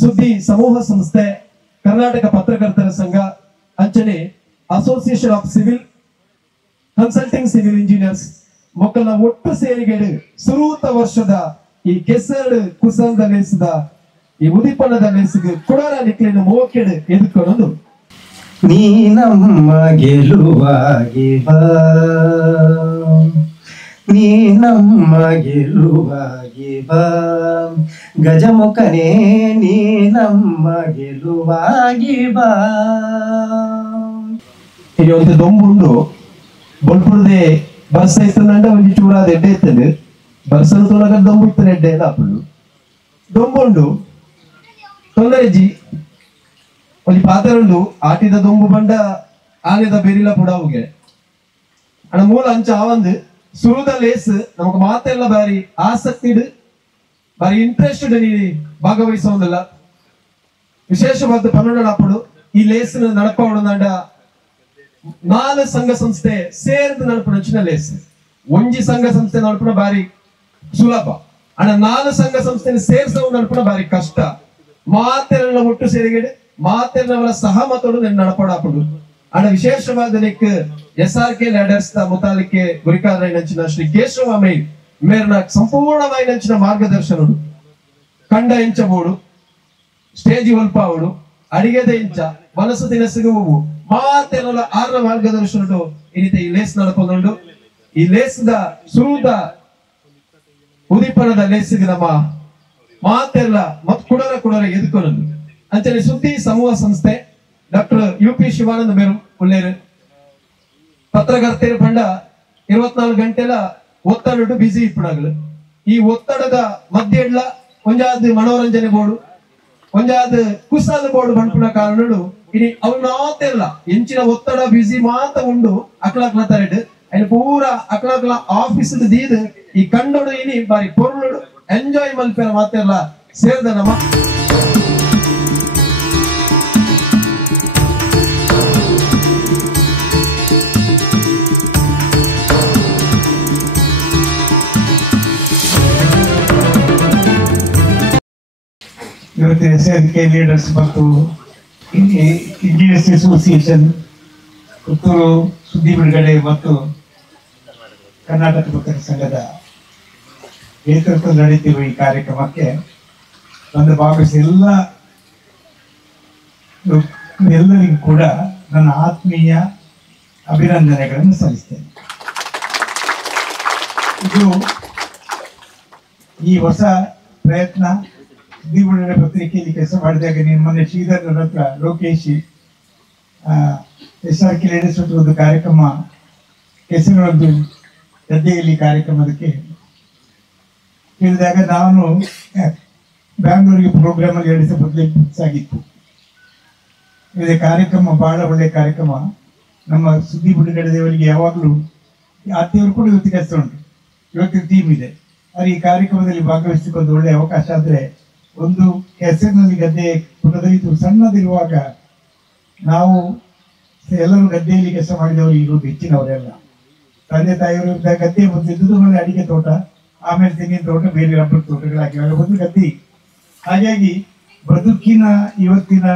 ಸುದ್ದಿ ಸಮೂಹ ಸಂಸ್ಥೆ, ಕರ್ನಾಟಕ ಪತ್ರಕರ್ತರ ಸಂಘ, ಅಂಚನೆ association of civil consulting civil engineers ಮಕ್ಕಳ ಒಟ್ಟು ಸೇರಿಗೆಡು ಸುರೂತ ವರ್ಷದ ಈ ಕೆಸರು ಕುಸಲ್ದ ಲೇಸಿದ ಈ ಉದಿಪಣದ ಲೇಸಿಗೆ ಕುಡರ ನಿಕ್ಲಿನ ಮೋಕೆಡು ಎದುಕೊಂಡು ನೀ ನಮ್ಮ ಗೆಲುವಾಗಿ ಬಾ, ನೀ ನಮ್ಮ ಗೆಲುವಾಗಿ ಬಾ, ಗಜಮುಖನೇ ನೀ ನಮ್ಮ ಗೆಲುವಾಗಿ ಬಾ. ಇಲ್ಲಿ ಒಂದು ದೊಂಬುಂಡು ಬೊಲ್ಪುರದೆ ಬರ್ಸ ಇತ್ತಂಡ ಒಂದು ಚೂರಾದ ಎಡ್ಡೆ ಇತ್ತಂಡು ಬರ್ಸನ ತೊಳಗ ದೊಂಬು ಇತ್ತನ ಎಡ್ಡೆ ಇಲ್ಲ ಅಪ್ಪಳು ದೊಂಬುಂಡು ತೊಂದರೆಜಿ ಒಂದು ಪಾತ್ರ ಉಂಡು ಆಟಿದ ದೊಂಬು ಬಂಡ ಆನೆದ ಬೆರಿಲ ಪುಡಾವುಗೆ ಅಣ್ಣ ಮೂಲ ಅಂಚ ಆವಂದು ಸುರುದ ಲೇಸ್ ನಮಕ್ ಮಾತೆಲ್ಲ ಬಾರಿ ಆಸಕ್ತಿ ಬಾರಿ ಇಂಟ್ರೆಸ್ಟ್ ನೀ ಭಾಗವಹಿಸೋದಿಲ್ಲ. ವಿಶೇಷವಾದ ಪನ್ನೊಂದು ಅಪ್ಪಡು ಈ ಲೇಸಿನ ನಡಪವಡ 4 ಸಂಘ ಸಂಸ್ಥೆ ಸೇರ್ದು ನಡಪಣ ಲೇಸ್. ಒಂಜಿ ಸಂಘ ಸಂಸ್ಥೆ ನಡಪಣ ಬಾರಿ ಸುಲಭ ಅಣ್ಣ, 4 ಸಂಘ ಸಂಸ್ಥೆ ಸೇರ್ಸವು ನಡಪಣ ಬಾರಿ ಕಷ್ಟ. ಮಾತೆಲ್ಲ ಒಟ್ಟು ಸೇರಿಗೆಡೆ ಮಾತೆಲ್ಲ ಸಹಮತೋಡು ನಡಪಡಾಪಡು ಅಣ್ಣ. ವಿಶೇಷವಾದ SRK ಲ್ಯಾಡರ್ಸ್ ಮುತಾಲಿಕೆ ಗುರಿಕಾರೈನಂಚಿನ ಶ್ರೀ ಕೇಶವಮೈ ಮೇರ್ನ ಸಂಪೂರ್ಣವಾಯಿನಂಚಿನ ಮಾರ್ಗದರ್ಶನಡು ಕಂಡ ಎಂಚಬೋಡು ಸ್ಟೇಜ್ ಒಲ್ಪಾವಡು ಅಡಿಗೆದ ಇಂಚ ಮನಸ್ಸು ತಿನಸಿಗುವು ಮಾತೆಲ್ಲ 6ರ ಮಾರ್ಗದರ್ಶನಡು ಈ ರೀತಿ ಈ ಲೇಸ್ ನಡ್ಕೊಂಡು ಈ ಲೇಸ್ದ ಸುರುದ ಉದಿಪಣದ ಲೇಸಿಗೆ ನಮ್ಮ ಮಾತೆಲ್ಲ ಮತ್ ಕುಡರ ಎದುಕೊಂಡು ಅಂಚನೆ ಸುದ್ದಿ ಸಮೂಹ ಸಂಸ್ಥೆ ಡಾಕ್ಟರ್ UP ಶಿವಾನಂದ ಮೇರು ಉಳ್ಳೇರು ಪತ್ರಕರ್ತೆಯರು ಬಂಡ 24 ಗಂಟೆಲ ಒತ್ತಡ ಬಿಸಿ ಇಪ್ಪಡಾಗಲು ಈ ಒತ್ತಡದ ಮಧ್ಯೆ ಒಂಜಾದ ಮನೋರಂಜನೆ ಬೋರ್ಡು ಒಂಜಾದ ಕುಸಾಲ ಬೋರ್ಡು ಬಂಡ್ಪುನ ಕಾರಣಡು ಇನಿ ಅವನಾತೆಲ್ಲ ಎಂಚಿನ ಒತ್ತಡ ಬಿಸಿ ಮಾತ ಉಂಡು ಅಕ್ಲಾಕ್ಲ ತರಡ್ ಅಯ್ನ ಪೂರ ಅಕ್ಲಾಕ್ಲ ಆಫೀಸ್ ದೀದ್ ಈ ಕಂಡೋಡು ಇನಿ ಬಾರಿ ಪೊರ್ಲುಡು ಎಂಜಾಯ್ ಮಲ್ಪೆರ ಮಾತೆಲ್ಲ ಸೇರ್ದ ನಮ್ಮ ಇವತ್ತಿನ SRK ಲೀಡರ್ಸ್ ಮತ್ತು ಇಂಜಿನಿಯರ್ಸ್ ಅಸೋಸಿಯೇಷನ್ ಪುತ್ತೂರು ಸುದ್ದಿ ಬಿಡುಗಡೆ ಮತ್ತು ಕರ್ನಾಟಕ ಪತ್ರಕರ್ತರ ಸಂಘದ ನೇತೃತ್ವದಲ್ಲಿ ನಡೆಯುತ್ತಿರುವ ಈ ಕಾರ್ಯಕ್ರಮಕ್ಕೆ ಬಂದು ಭಾಗವಹಿಸಿದ ಎಲ್ಲರಿಗೂ ಕೂಡ ನನ್ನ ಆತ್ಮೀಯ ಅಭಿನಂದನೆಗಳನ್ನು ಸಲ್ಲಿಸ್ತೇನೆ. ಇದು ಈ ಹೊಸ ಪ್ರಯತ್ನ ಸುದ್ದಿ ಬಿಡುಗಡೆ ಪತ್ರಿಕೆಯಲ್ಲಿ ಕೆಲಸ ಮಾಡಿದಾಗ ನೀನು ಮೊನ್ನೆ ಶ್ರೀಧರ್ ಹತ್ರ ಲೋಕೇಶ್ SRK ಲೇಡೀಸ್ ಒಂದು ಕಾರ್ಯಕ್ರಮ ಕೆಸರೊಂದು ಗದ್ದೆಯಲ್ಲಿ ಕಾರ್ಯಕ್ರಮದಕ್ಕೆ ಹೇಳಿದಾಗ ನಾನು ಬ್ಯಾಂಗ್ಳೂರಿಗೆ ಪ್ರೋಗ್ರಾಮ್ ಅಲ್ಲಿ 2 ದಿವಸ ಬದಲಿಗೆ ಆಗಿತ್ತು. ಇದೇ ಕಾರ್ಯಕ್ರಮ ಬಹಳ ಒಳ್ಳೆಯ ಕಾರ್ಯಕ್ರಮ. ನಮ್ಮ ಸುದ್ದಿ ಬಿಡುಗಡೆಯವರಿಗೆ ಯಾವಾಗಲೂ ಆತ್ಮೀಯರು ಕೂಡ ಇವತ್ತು ಕೆಲಸ ಉಂಟು, ಇವತ್ತಿನ ಟೀಮ್ ಇದೆ. ಆದರೆ ಈ ಕಾರ್ಯಕ್ರಮದಲ್ಲಿ ಭಾಗವಹಿಸಲಿಕ್ಕೆ ಒಂದು ಒಳ್ಳೆಯ ಅವಕಾಶ. ಆದರೆ ಒಂದು ಕೆಸರಿನಲ್ಲಿ ಗದ್ದೆ ಪುಟದಲ್ಲಿ ಸಣ್ಣದಿರುವಾಗ ನಾವು ಎಲ್ಲರೂ ಗದ್ದೆಯಲ್ಲಿ ಕೆಲಸ ಮಾಡಿದವರು ಇರೋದು ಹೆಚ್ಚಿನವರೆಲ್ಲ. ತಂದೆ ತಾಯಿಯವರು ಗದ್ದೆ ಬಂದಿದ್ದು ಮೇಲೆ ಅಡಿಕೆ ತೋಟ, ಆಮೇಲೆ ತೆಂಗಿನ ತೋಟ, ಬೇರೆ ರಬ್ಬರ್ ತೋಟಗಳಾಗಿವೆ, ಒಂದು ಗದ್ದೆ. ಹಾಗಾಗಿ ಬದುಕಿನ ಇವತ್ತಿನ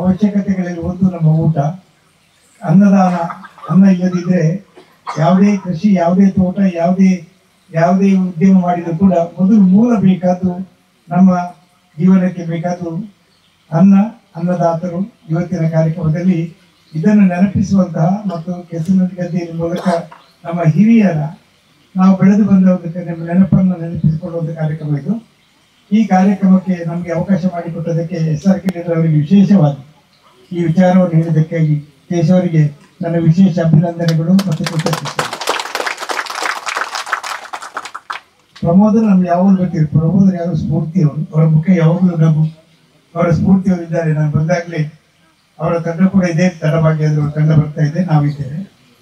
ಅವಶ್ಯಕತೆಗಳಲ್ಲಿ ಒಂದು ನಮ್ಮ ಊಟ, ಅನ್ನದಾನ. ಅನ್ನ ಇಲ್ಲದಿದ್ದರೆ ಯಾವುದೇ ಕೃಷಿ, ಯಾವುದೇ ತೋಟ, ಯಾವುದೇ ಉದ್ಯಮ ಮಾಡಿದರೂ ಕೂಡ ಮೊದಲು ಮೂಲ ಬೇಕಾದ್ದು ನಮ್ಮ ಜೀವನಕ್ಕೆ ಬೇಕಾದ್ದು ಅನ್ನದಾತರು. ಇವತ್ತಿನ ಕಾರ್ಯಕ್ರಮದಲ್ಲಿ ಇದನ್ನು ನೆನಪಿಸುವಂತಹ ಮತ್ತು ಕೆಸರಿನಲ್ಲಿ ಗದ್ದೆಯ ಮೂಲಕ ನಮ್ಮ ಹಿರಿಯರ ನಾವು ಬೆಳೆದು ಬಂದ ಒಂದು ನೆನಪನ್ನು ನೆನಪಿಸಿಕೊಳ್ಳುವಂಥ ಕಾರ್ಯಕ್ರಮ ಇದು. ಈ ಕಾರ್ಯಕ್ರಮಕ್ಕೆ ನಮಗೆ ಅವಕಾಶ ಮಾಡಿಕೊಟ್ಟದಕ್ಕೆ SRK ಅವರಿಗೆ ವಿಶೇಷವಾಗಿ ಈ ವಿಚಾರವನ್ನು ಹೇಳಿದ್ದಕ್ಕಾಗಿ ಕೇಶವರಿಗೆ ನನ್ನ ವಿಶೇಷ ಅಭಿನಂದನೆಗಳು ಮತ್ತು ಕೃತಜ್ಞತೆ. ಪ್ರಮೋದರ್ ನಮ್ಗೆ ಯಾವಾಗಲೂ ಗೊತ್ತಿರು, ಪ್ರಮೋದರ್ ಯಾರು ಸ್ಫೂರ್ತಿಯವರು, ಅವರ ಮುಖ ಯಾವಾಗಲೂ ನಾವು ಅವರ ಸ್ಫೂರ್ತಿಯವರು ಇದ್ದಾರೆ. ನಾನು ಬಂದಾಗಲೇ ಅವರ ತಂಡ ಕೂಡ ಇದೆ, ತಡವಾಗಿ ಅದರ ತಂಡ ಬರ್ತಾ ಇದೆ, ನಾವಿದ್ದೇವೆ.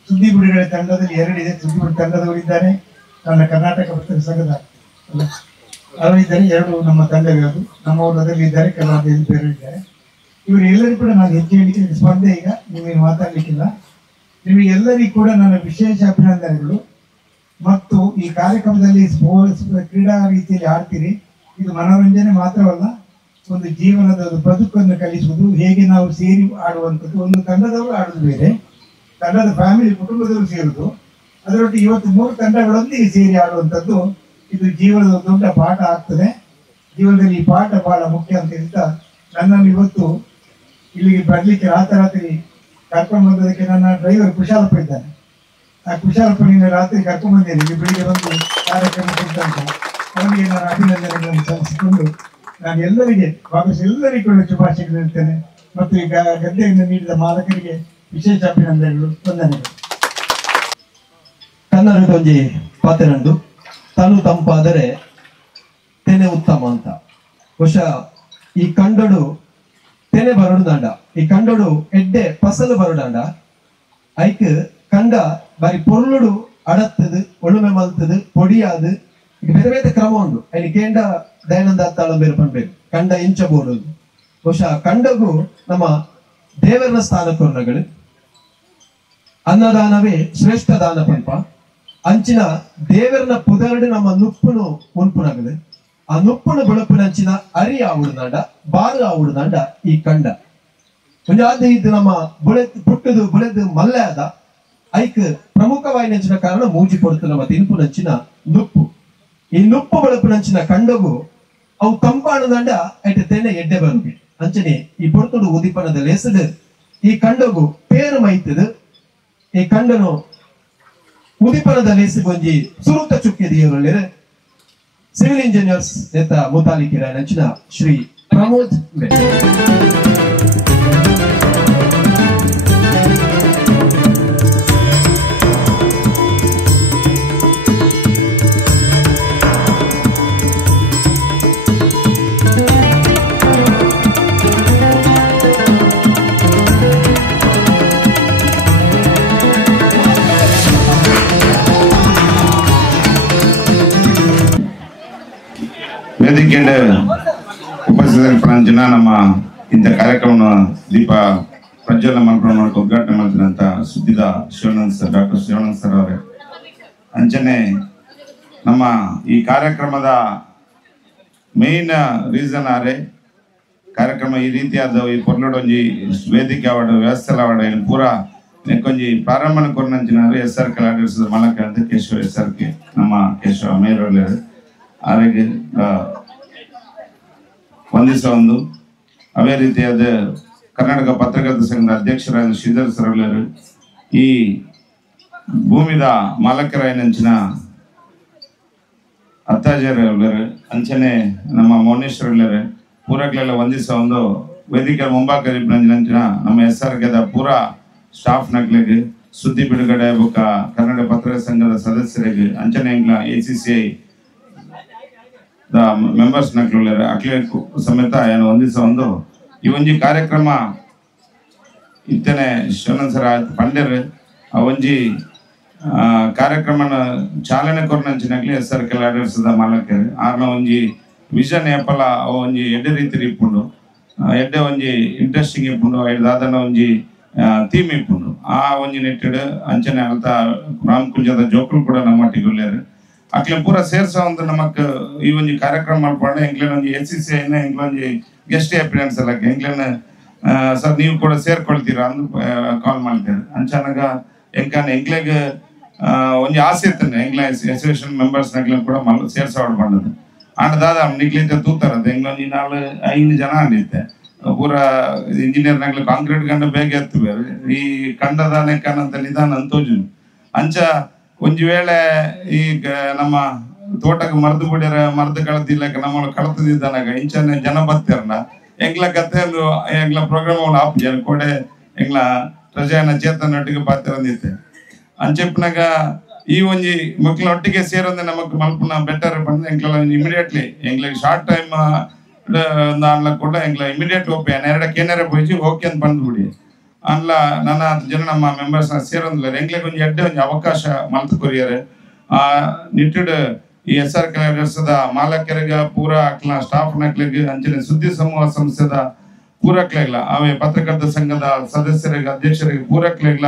ಸುದ್ದಿ ಬಿಡುಗಡೆ ತಂಡದಲ್ಲಿ 2 ಇದೆ, ಸುದ್ದಿ ಬಿಡುಗಡೆ ತಂಡದವರಿದ್ದಾರೆ, ನನ್ನ ಕರ್ನಾಟಕ ಪತ್ರಕರ್ತರ ಸಂಘದ ಅವರಿದ್ದಾರೆ, 2 ನಮ್ಮ ತಂಡವೇ. ಅದು ನಮ್ಮವರು ಅದರಲ್ಲಿ ಇದ್ದಾರೆ, ಕೆಲವರು ಬೇರೆ ಇದ್ದಾರೆ. ಇವರು ಎಲ್ಲರಿಗೂ ಕೂಡ ನಾನು ಹೆಚ್ಚು ಹೇಳಿಕೆ ಸ್ಪರ್ಧೆ, ಈಗ ನೀವೇನು ಮಾತಾಡ್ಲಿಕ್ಕಿಲ್ಲ. ನಿಮಗೆಲ್ಲರಿಗೂ ಕೂಡ ನನ್ನ ವಿಶೇಷ ಅಭಿನಂದನೆಗಳು. ಮತ್ತು ಈ ಕಾರ್ಯಕ್ರಮದಲ್ಲಿ ಕ್ರೀಡಾ ರೀತಿಯಲ್ಲಿ ಆಡ್ತೀರಿ, ಇದು ಮನೋರಂಜನೆ ಮಾತ್ರವಲ್ಲ, ಒಂದು ಜೀವನದ ಒಂದು ಬದುಕನ್ನು ಕಲಿಸುವುದು, ಹೇಗೆ ನಾವು ಸೇರಿ ಆಡುವಂಥದ್ದು. ಒಂದು ತಂಡದವರು ಆಡುವುದು ಬೇರೆ, ತಂಡದ ಫ್ಯಾಮಿಲಿ ಕುಟುಂಬದವರು ಸೇರುವುದು, ಅದರೊಟ್ಟಿಗೆ ಇವತ್ತು 3 ತಂಡಗಳೊಂದಿಗೆ ಸೇರಿ ಆಡುವಂಥದ್ದು ಇದು ಜೀವನದ ದೊಡ್ಡ ಪಾಠ ಆಗ್ತದೆ. ಜೀವನದಲ್ಲಿ ಈ ಪಾಠ ಬಹಳ ಮುಖ್ಯ ಅಂತ ಹೇಳ್ತಾ ನನ್ನನ್ನು ಇವತ್ತು ಇಲ್ಲಿಗೆ ಬರಲಿಕ್ಕೆ ರಾತ್ರಿ ಕರ್ಕೊಂಡು ಬಂದದಕ್ಕೆ ನನ್ನ ಡ್ರೈವರ್ ಕುಶಾಲಪ್ಪ ಇದ್ದಾನೆ. ಆ ಕುಶಾಲಪ್ಪ ನೀನು ರಾತ್ರಿ ಕರ್ಕೊಂಡು ಬಂದೇನೆ, ಇಲ್ಲಿ ಬೆಳಿಗ್ಗೆ ಬಂದು ಕಾರ್ಯಕ್ರಮ ಕೊಟ್ಟಂತ ಅವನಿಗೆ ನಾನು ಅಭಿನಂದನೆಗಳನ್ನು ಸಲ್ಲಿಸಿಕೊಂಡು ನಾನು ಎಲ್ಲರಿಗೆ ಭಾಗವಹಿಸಿ ಎಲ್ಲರಿಗೂ ಕೂಡ ಶುಭಾಶಯಗಳು ಹೇಳ್ತೇನೆ. ಮತ್ತು ಈಗ ಗದ್ದೆಯನ್ನು ನೀಡಿದ ಮಾಲಕರಿಗೆ ವಿಶೇಷ ಅಭಿನಂದನೆಗಳು, ವಂದನೆಗಳು. ಕನ್ನಡದೊಂಜಿ ಪಾತೆರಂಡು ತನು ತಂಪಾದರೆ ತೆನೆ ಉತ್ತಮ ಅಂತ. ಬಹುಶಃ ಈ ಕಂಡಡು ತೆನೆ ಬರಡುದಂಡ, ಈ ಕಂಡಡು ಎಡ್ಡೆ ಫಸಲು ಬರಡಂಡ ಐಕ್ ಕಂಡ ಬಾರಿ ಪೊರ್ಲುಡು ಅಡತ್ತದು ಒಳುಮೆ ಮಲ್ತದು ಪೊಡಿಯಾದು ಬೇರೆ ಬೇರೆ ಕ್ರಮ ಉಂಟು. ಅಲ್ಲಿ ಕೇಂಡ ದಯಾನಂದ ತಾಳ ಬೇರೆ ಪನ್ಬೇಕು ಕಂಡ ಇಂಚಬಹುದು. ಬಹುಶಃ ಕಂಡಗೂ ನಮ್ಮ ದೇವರನ ಸ್ಥಾನ ಕೊರ್ನಗಳು ಅನ್ನದಾನವೇ ಶ್ರೇಷ್ಠ ದಾನ ಪಂಪ ಅಂಚಿನ ದೇವರನ ಪುದರ್ಡು ನಮ್ಮ ನುಪ್ಪುನು ಉನ್ಪುನಗಲು ಆ ನುಪ್ಪುನ ಬೆಳಪುನಂಚಿನ ಅರಿ ಆವುಡುದಂಡ ಬಾರು ಆವುಡುದಂಡ ಈ ಕಂಡ ಒಂದು ಆದ ಇದು ನಮ್ಮ ಪುಟ್ಟದು ಬುಳೆದು ಮಲ್ಲೆ ಆದ ಐಕ್ ಪ್ರಮುಖವಾಗಿ ನೆಂಚಿನ ಕಾರಣ ಮೂಜಿ ಕೊಡ್ತು ನಮ್ಮ ತಿನ್ಪುನಂಚಿನ ನುಪ್ಪು. ಈ ನುಪ್ಪು ಬೆಳಪುನಂಚಿನ ಕಂಡಗೂ ಅವು ತಂಪಾಣದಂಡ ಐಟೆ ತೆನೆ ಎಡ್ಡೆ ಬರುಗೆ ಅಂಚನೆ ಈ ಪೊರ್ತುಡು ಉದಿಪನದ ಲೆಸಡು ಈ ಕಂಡಗೂ ಪೇರು ಮೈತದು. ಈ ಕಂಡನು ಉದಿಪನದ ಲೆಸು ಒಂಜಿ ಸುರುತ ಚುಕ್ಕಿದಿಯೊಳ್ಳೆ ಸಿವಿಲ್ ಇಂಜಿನಿಯರ್ಸ್ ನೆತ್ತ ಮುತಾಲಿಕಿರ ನಂಚಿನ ಶ್ರೀ ಪ್ರಮೋದ್ ವೇದಿಕೆಯಿಂದ ಉಪಸ್ಥಿತರಿನ ನಮ್ಮ ಇಂಥ ಕಾರ್ಯಕ್ರಮ ದೀಪ ಪ್ರಜ್ವಲ ಮಲ್ಪನ ಉದ್ಘಾಟನೆ ಮಾಡಿದಂತ ಸುದ್ದಿದ Shivanand sir, doctor Shivanand sir ಅವರೇ ಅಂಚನೆ ನಮ್ಮ ಈ ಕಾರ್ಯಕ್ರಮದ ಮೇನ್ ರೀಸನ್ ಆರೆ ಕಾರ್ಯಕ್ರಮ ಈ ರೀತಿಯಾದ ಈ ಪೊರ್ಲೊಡೊಂಜಿ ವೇದಿಕೆ ಅವಾರ್ಡ್ ವ್ಯವಸ್ಥೆ ಅವಾರ್ಡ್ ಏನು ಪೂರ ನೆಕ್ಕೊಂಜಿ ಪ್ರಾರಂಭನ ಕೊರ್ನಂಚಿನ SR ಕಲಾವಿದರ್ಸ್ ಮಲಕ ಅಂತ ಕೇಶವ SR ಕೆ ನಮ್ಮ ಕೇಶವ ಮೇರೋಲೆ ಆರೋಗ್ಯ ವಂದಿಸ ಒಂದು ಅವೇ ರೀತಿಯಾದ ಕರ್ನಾಟಕ ಪತ್ರಕರ್ತರ ಸಂಘದ ಅಧ್ಯಕ್ಷರಾದ ಶ್ರೀಧರ್ ಸರವಲರು ಈ ಭೂಮಿದ ಮಾಲಕರಾಯನಂಚಿನ ಅತ್ತಾಚಾರ್ಯರು ಅಂಚನೆ ನಮ್ಮ ಮೌನೇಶ್ವರರು ಪೂರಕ್ಲೆಲ್ಲ ವಂದಿಸ ಒಂದು ವೇದಿಕೆ ಮುಂಬಾಕರಿಪಂಚಿನ ನಮ್ಮ SR ಗೆದ ಪೂರ ಸ್ಟಾಫ್ ನಕ್ಲಿಗೆ ಸುದ್ದಿ ಬಿಡುಗಡೆ ಬುಕ್ಕ ಕನ್ನಡ ಪತ್ರಕರ್ತರ ಸಂಘದ ಸದಸ್ಯರಿಗೆ ಅಂಚನೆ ACCI ಮೆಂಬರ್ಸ್ ನಕ್ಲು ಅಕ್ಲೆ ಸಮೇತ ಏನು ಒಂದಿಸ ಒಂದು ಈ ಒಂಜಿ ಕಾರ್ಯಕ್ರಮ ಇತ್ತನೆ ಶಿವಾನಂದ್ ಸರ ಪಂಡರ್ ಆ ಒಂಜಿ ಕಾರ್ಯಕ್ರಮನ ಚಾಲನೆ ಕೊರ್ನಂಚಿನಾಗ್ಲಿ SR ಕಲಾವಿದರ್ಸದ ಮಾಲಕರು ಆರ್ನ ಒಂಜಿ ವಿಷನ್ ಏಪಲ ಒಂಜಿ ಎಡ್ಡೆ ರೀತಿ ಇಪ್ಪುಂಡು ಎಡ್ಡೆ ಒಂಜಿ ಇಂಟ್ರೆಸ್ಟಿಂಗ್ ಇಪ್ಪುಂಡು ಐದಾದನ ಒಂಜಿ ಥೀಮ್ ಇಪ್ಪುಂಡು ಆ ಒಂಜಿ ನೆಟ್ಟೆಡ್ ಅಂಚನೆ ಅಲ್ತ ರಾಮ್ ಕುಂಜದ ಜೋಕುಲು ಕೂಡ ನಮ್ಮೊಟ್ಟಿಗೆ ಅಕ್ಲೆ ಪೂರ ಸೇರ್ಸ ಒಂದು ನಮಕ್ ಈ ಒಂಜಿ ಕಾರ್ಯಕ್ರಮ ಮಾಡ್ಕೊಂಡೆ ಎಂಗ್ಲೇನ್ ಒಂಜಿ ACCI ಎಂಗ್ಲೊಂಜಿ ಗೆಸ್ಟ್ ಅಪಿಯರೆನ್ಸ್ ಎಲ್ಲ ಎಂಗ್ಲೇನ್ ಸರ್ ನೀವು ಕೂಡ ಸೇರ್ಕೊಳ್ತೀರಾ ಅಂದು ಕಾಲ್ ಮಾಡ್ತಾರೆ ಅಂಚನಾಗ ಎಂಗ್ಲೆಗ್ ಒಂಜಿ ಆಸೆ ಇರ್ತನೆ ಎಂಗ್ಲ ಅಸೋಸಿಯೇಷನ್ ಮೆಂಬರ್ಸ್ ನಗ್ಲ ಕೂಡ ಸೇರ್ಸಾಡ್ ಬಂದದ್ದು ಆಂಡದಾದ ನಿಗ್ಲಿತೆ ತೂತಾರದು ಎಂಗ್ಲೊಂಜಿ 4-5 ಜನ ಅಂದಿತ್ತೆ ಪೂರ ಇಂಜಿನಿಯರ್ ನಗ್ಲ ಕಾಂಕ್ರೀಟ್ ಕಂಡ ಬೇಗ ಎತ್ತುವೇರು ಈ ಕಂಡದ ನೆಕ್ಕನಂತ ನಿಧಾನ ಅಂತೋಜು ಅಂಚ ಒಂಜಿ ವೇಳೆ ಈಗ ನಮ್ಮ ತೋಟಕ್ಕೆ ಮರ್ದು ಬಿಡ್ಯಾರ ಮರ್ದು ಕಳತಿಲ್ಲಕ ನಮ್ಮ ಕಳತದಿದ್ದಾನಾಗ ಇಂಚನೆ ಜನ ಬರ್ತಾರಲ್ಲ ಎಂಗ್ಲ ಕತೆ ಎಂಗ್ಲ ಪ್ರೋಗ್ರಾಮ್ ಆಪ್ ಜನ ಕೊಡೆ ಎಂಗ್ಲ ಪ್ರಜೆಯನ್ನ ಚೇತನ ಒಟ್ಟಿಗೆ ಪಾತಿರಂದಿತ್ತೆ ಅಂಚೆಪ್ನಾಗ ಈ ಒಂಜಿ ಮಕ್ಳ ಒಟ್ಟಿಗೆ ಸೇರೋದೇ ನಮಕ್ ಮಲ್ಪನ ಬೆಟರ್ ಬಂದ್ರೆ ಎಂಗ್ಲ ಇಮಿಡಿಯೇಟ್ಲಿ ಎಂಗ್ಲ ಶಾರ್ಟ್ ಟೈಮ್ ಕೂಡ ಎಂಗ್ಲ ಇಮಿಡಿಯೇಟ್ ಓಪೆ ಎರಡಕ್ಕೇನಾರ ಪೋಯಿಸಿ ಓಕೆ ಅಂತ ಬಂದ್ಬಿಡಿ ಅಲ್ಲ ನನ್ನ ಜನ ನಮ್ಮ ಮೆಂಬರ್ಸ್ ಸೇರೋದಿಲ್ಲ ಎಂಗ್ಲೆಗ್ ಒಂಜಿ ಎಡ್ಡೆ ಒಂಜಿ ಅವಕಾಶ ಮಲ್ತು ಕೊರಿಯರೆ ಆ ನಿಟ್ಟಿಡ್ ಈ SR ಕಲಾವಿದರ್ಸದ ಮಾಲಕರಿಗೆ ಪೂರ ಅಕ್ಲ ಸ್ಟಾಫ್ ನಕ್ಲಿಗೆ ಅಂಚನೆ ಸುದ್ದಿ ಸಮೂಹ ಸಂಸ್ಥೆದ ಪೂರಕ್ಲೆಗ್ಲ ಅವೇ ಪತ್ರಕರ್ತರ ಸಂಘದ ಸದಸ್ಯರಿಗೆ ಅಧ್ಯಕ್ಷರಿಗೆ ಪೂರಕ್ಲೆಗ್ಲ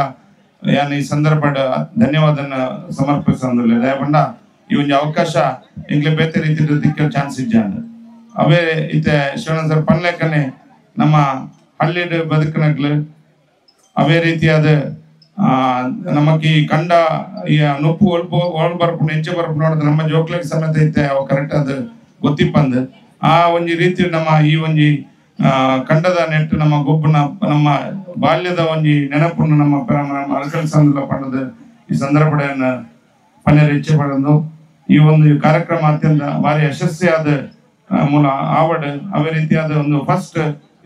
ಏನು ಈ ಸಂದರ್ಭ ಧನ್ಯವಾದನ ಸಮರ್ಪಿಸೋದಿಲ್ಲ ದಯಪಂಡ ಈ ಒಂದು ಅವಕಾಶ ಎಂಗ್ಲೆ ಬೇತೆ ರೀತಿ ದಿಕ್ಕ ಚಾನ್ಸ್ ಇಜ್ಜಾಂಡ ಅವೇ ಇತ್ತೆ ಶಿವಣ್ಣ ಸರ್ ಪನ್ಲೆಕ್ಕನೆ ನಮ್ಮ ಹಳ್ಳಿ ಬದುಕಿನಗ್ಲು ಅವೇ ರೀತಿಯಾದ ನಮಕ್ ಈ ಕಂಡ ಈ ನೊಪ್ಪು ಒಳ್ ಬರ್ಪು ನೆಂಚೆ ಬರ್ಪು ನೋಡಿದ್ರೆ ನಮ್ಮ ಜೋಕ್ಲಿಗೆ ಸಮೇತ ಐತೆ ಅವು ಕರೆಕ್ಟ್ ಅದು ಗೊತ್ತಿಪ್ಪಂದು ಆ ಒಂಜಿ ರೀತಿ ನಮ್ಮ ಈ ಒಂಜಿ ಕಂಡದ ನೆಟ್ಟು ನಮ್ಮ ಗೊಬ್ಬನ ನಮ್ಮ ಬಾಲ್ಯದ ಒಂಜಿ ನೆನಪನ್ನು ನಮ್ಮ ಅರಕಲ್ ಸಂದರ್ಭ ಪಡೆದು ಈ ಸಂದರ್ಭವನ್ನು ಪನ್ನೆರ ಹೆಚ್ಚು ಪಡೆದು ಈ ಒಂದು ಕಾರ್ಯಕ್ರಮ ಅತ್ಯಂತ ಭಾರಿ ಯಶಸ್ವಿಯಾದ ಮೂಲ ಆವಡ್ ಅವೇ ರೀತಿಯಾದ ಒಂದು ಫಸ್ಟ್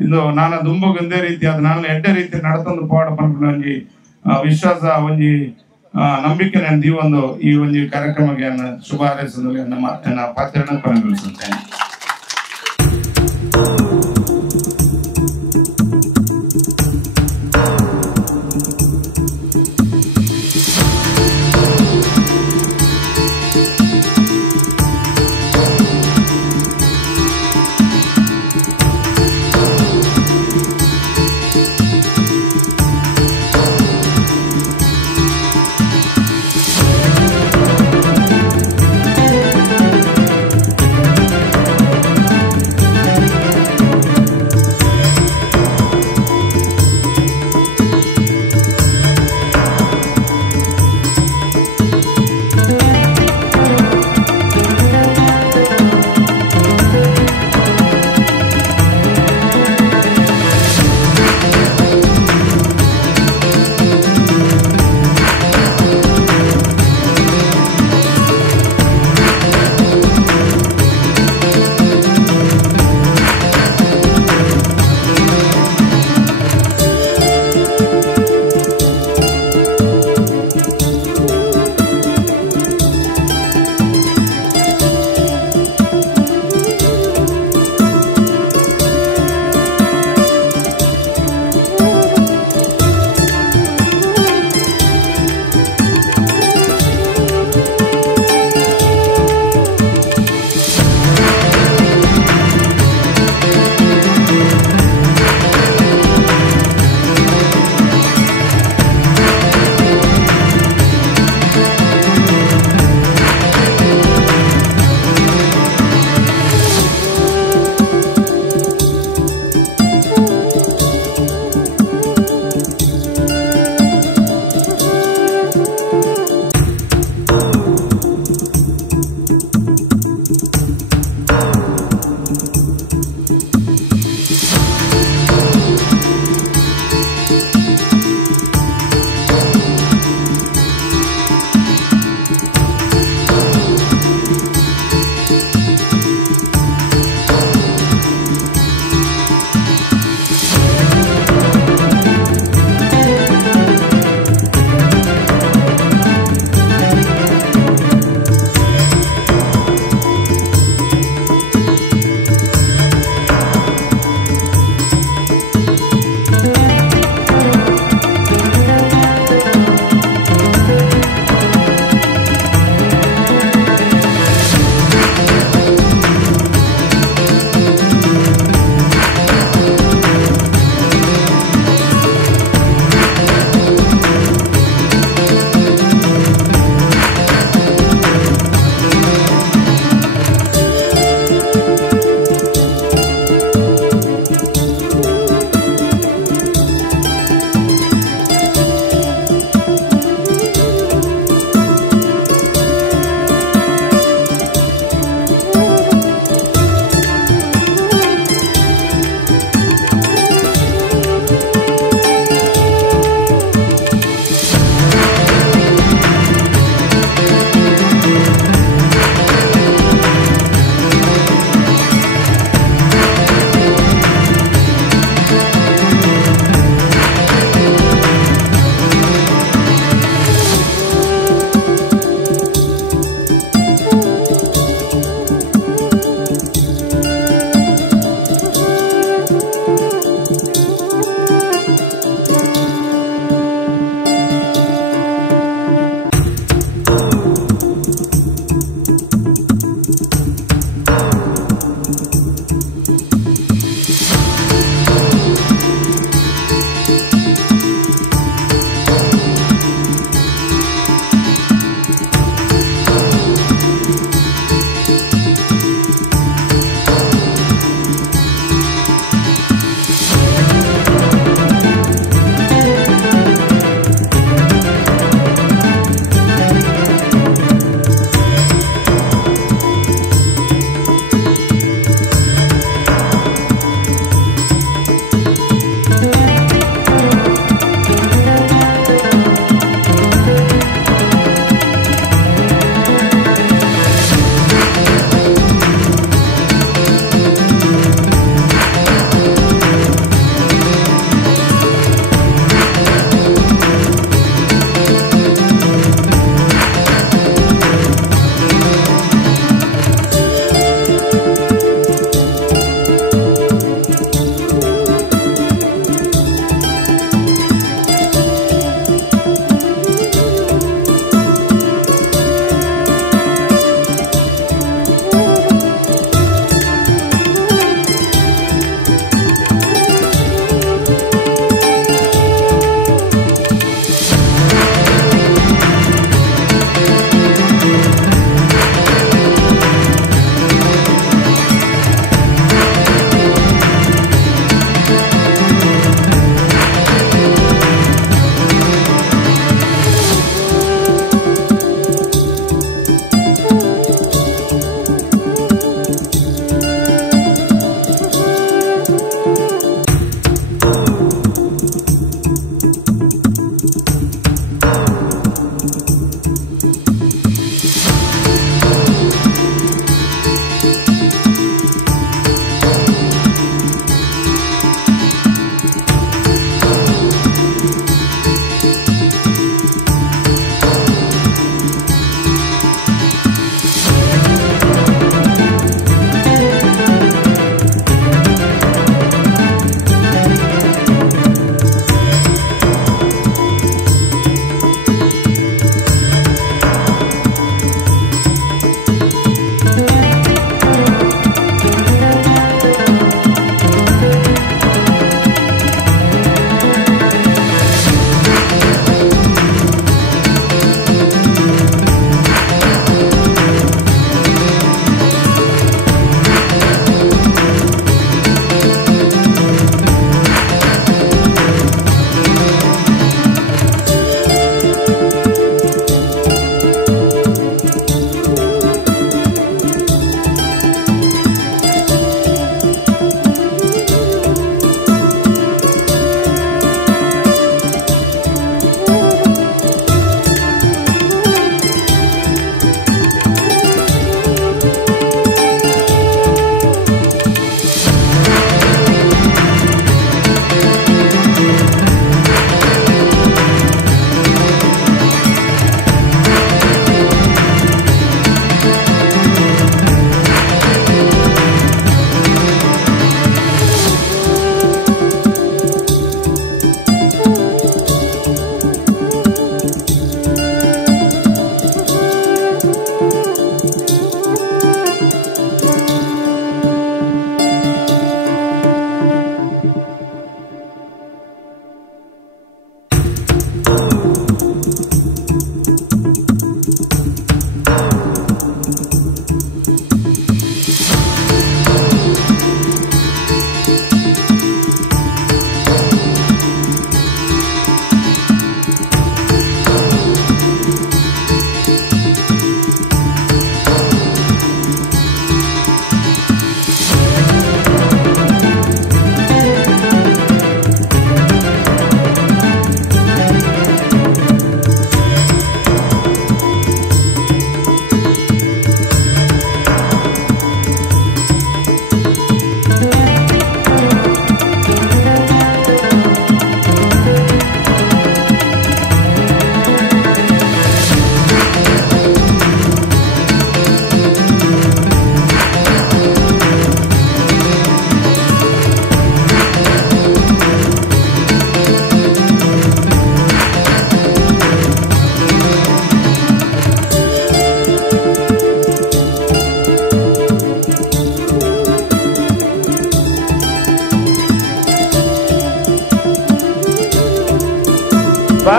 ಇದು ನಾನು ದುಂಬಗ್ ಒಂದೇ ರೀತಿಯಾದ ನಾನು ಎಡ್ಡೆ ರೀತಿ ನಡತಂದು ಪೋವಾಡ ಪನ್ಪುನ ಒಂಜಿ ವಿಶ್ವಾಸ ಒಂಜಿ ನಂಬಿಕೆ ನಂದು ಈ ಒಂದು ಕಾರ್ಯಕ್ರಮಕ್ಕೆ ಶುಭ ಹಾರೈಸಲು ನನ್ನ ಪಾತ್ರವನ್ನು ಕೊನೆಗೊಳಿಸುತ್ತೇನೆ.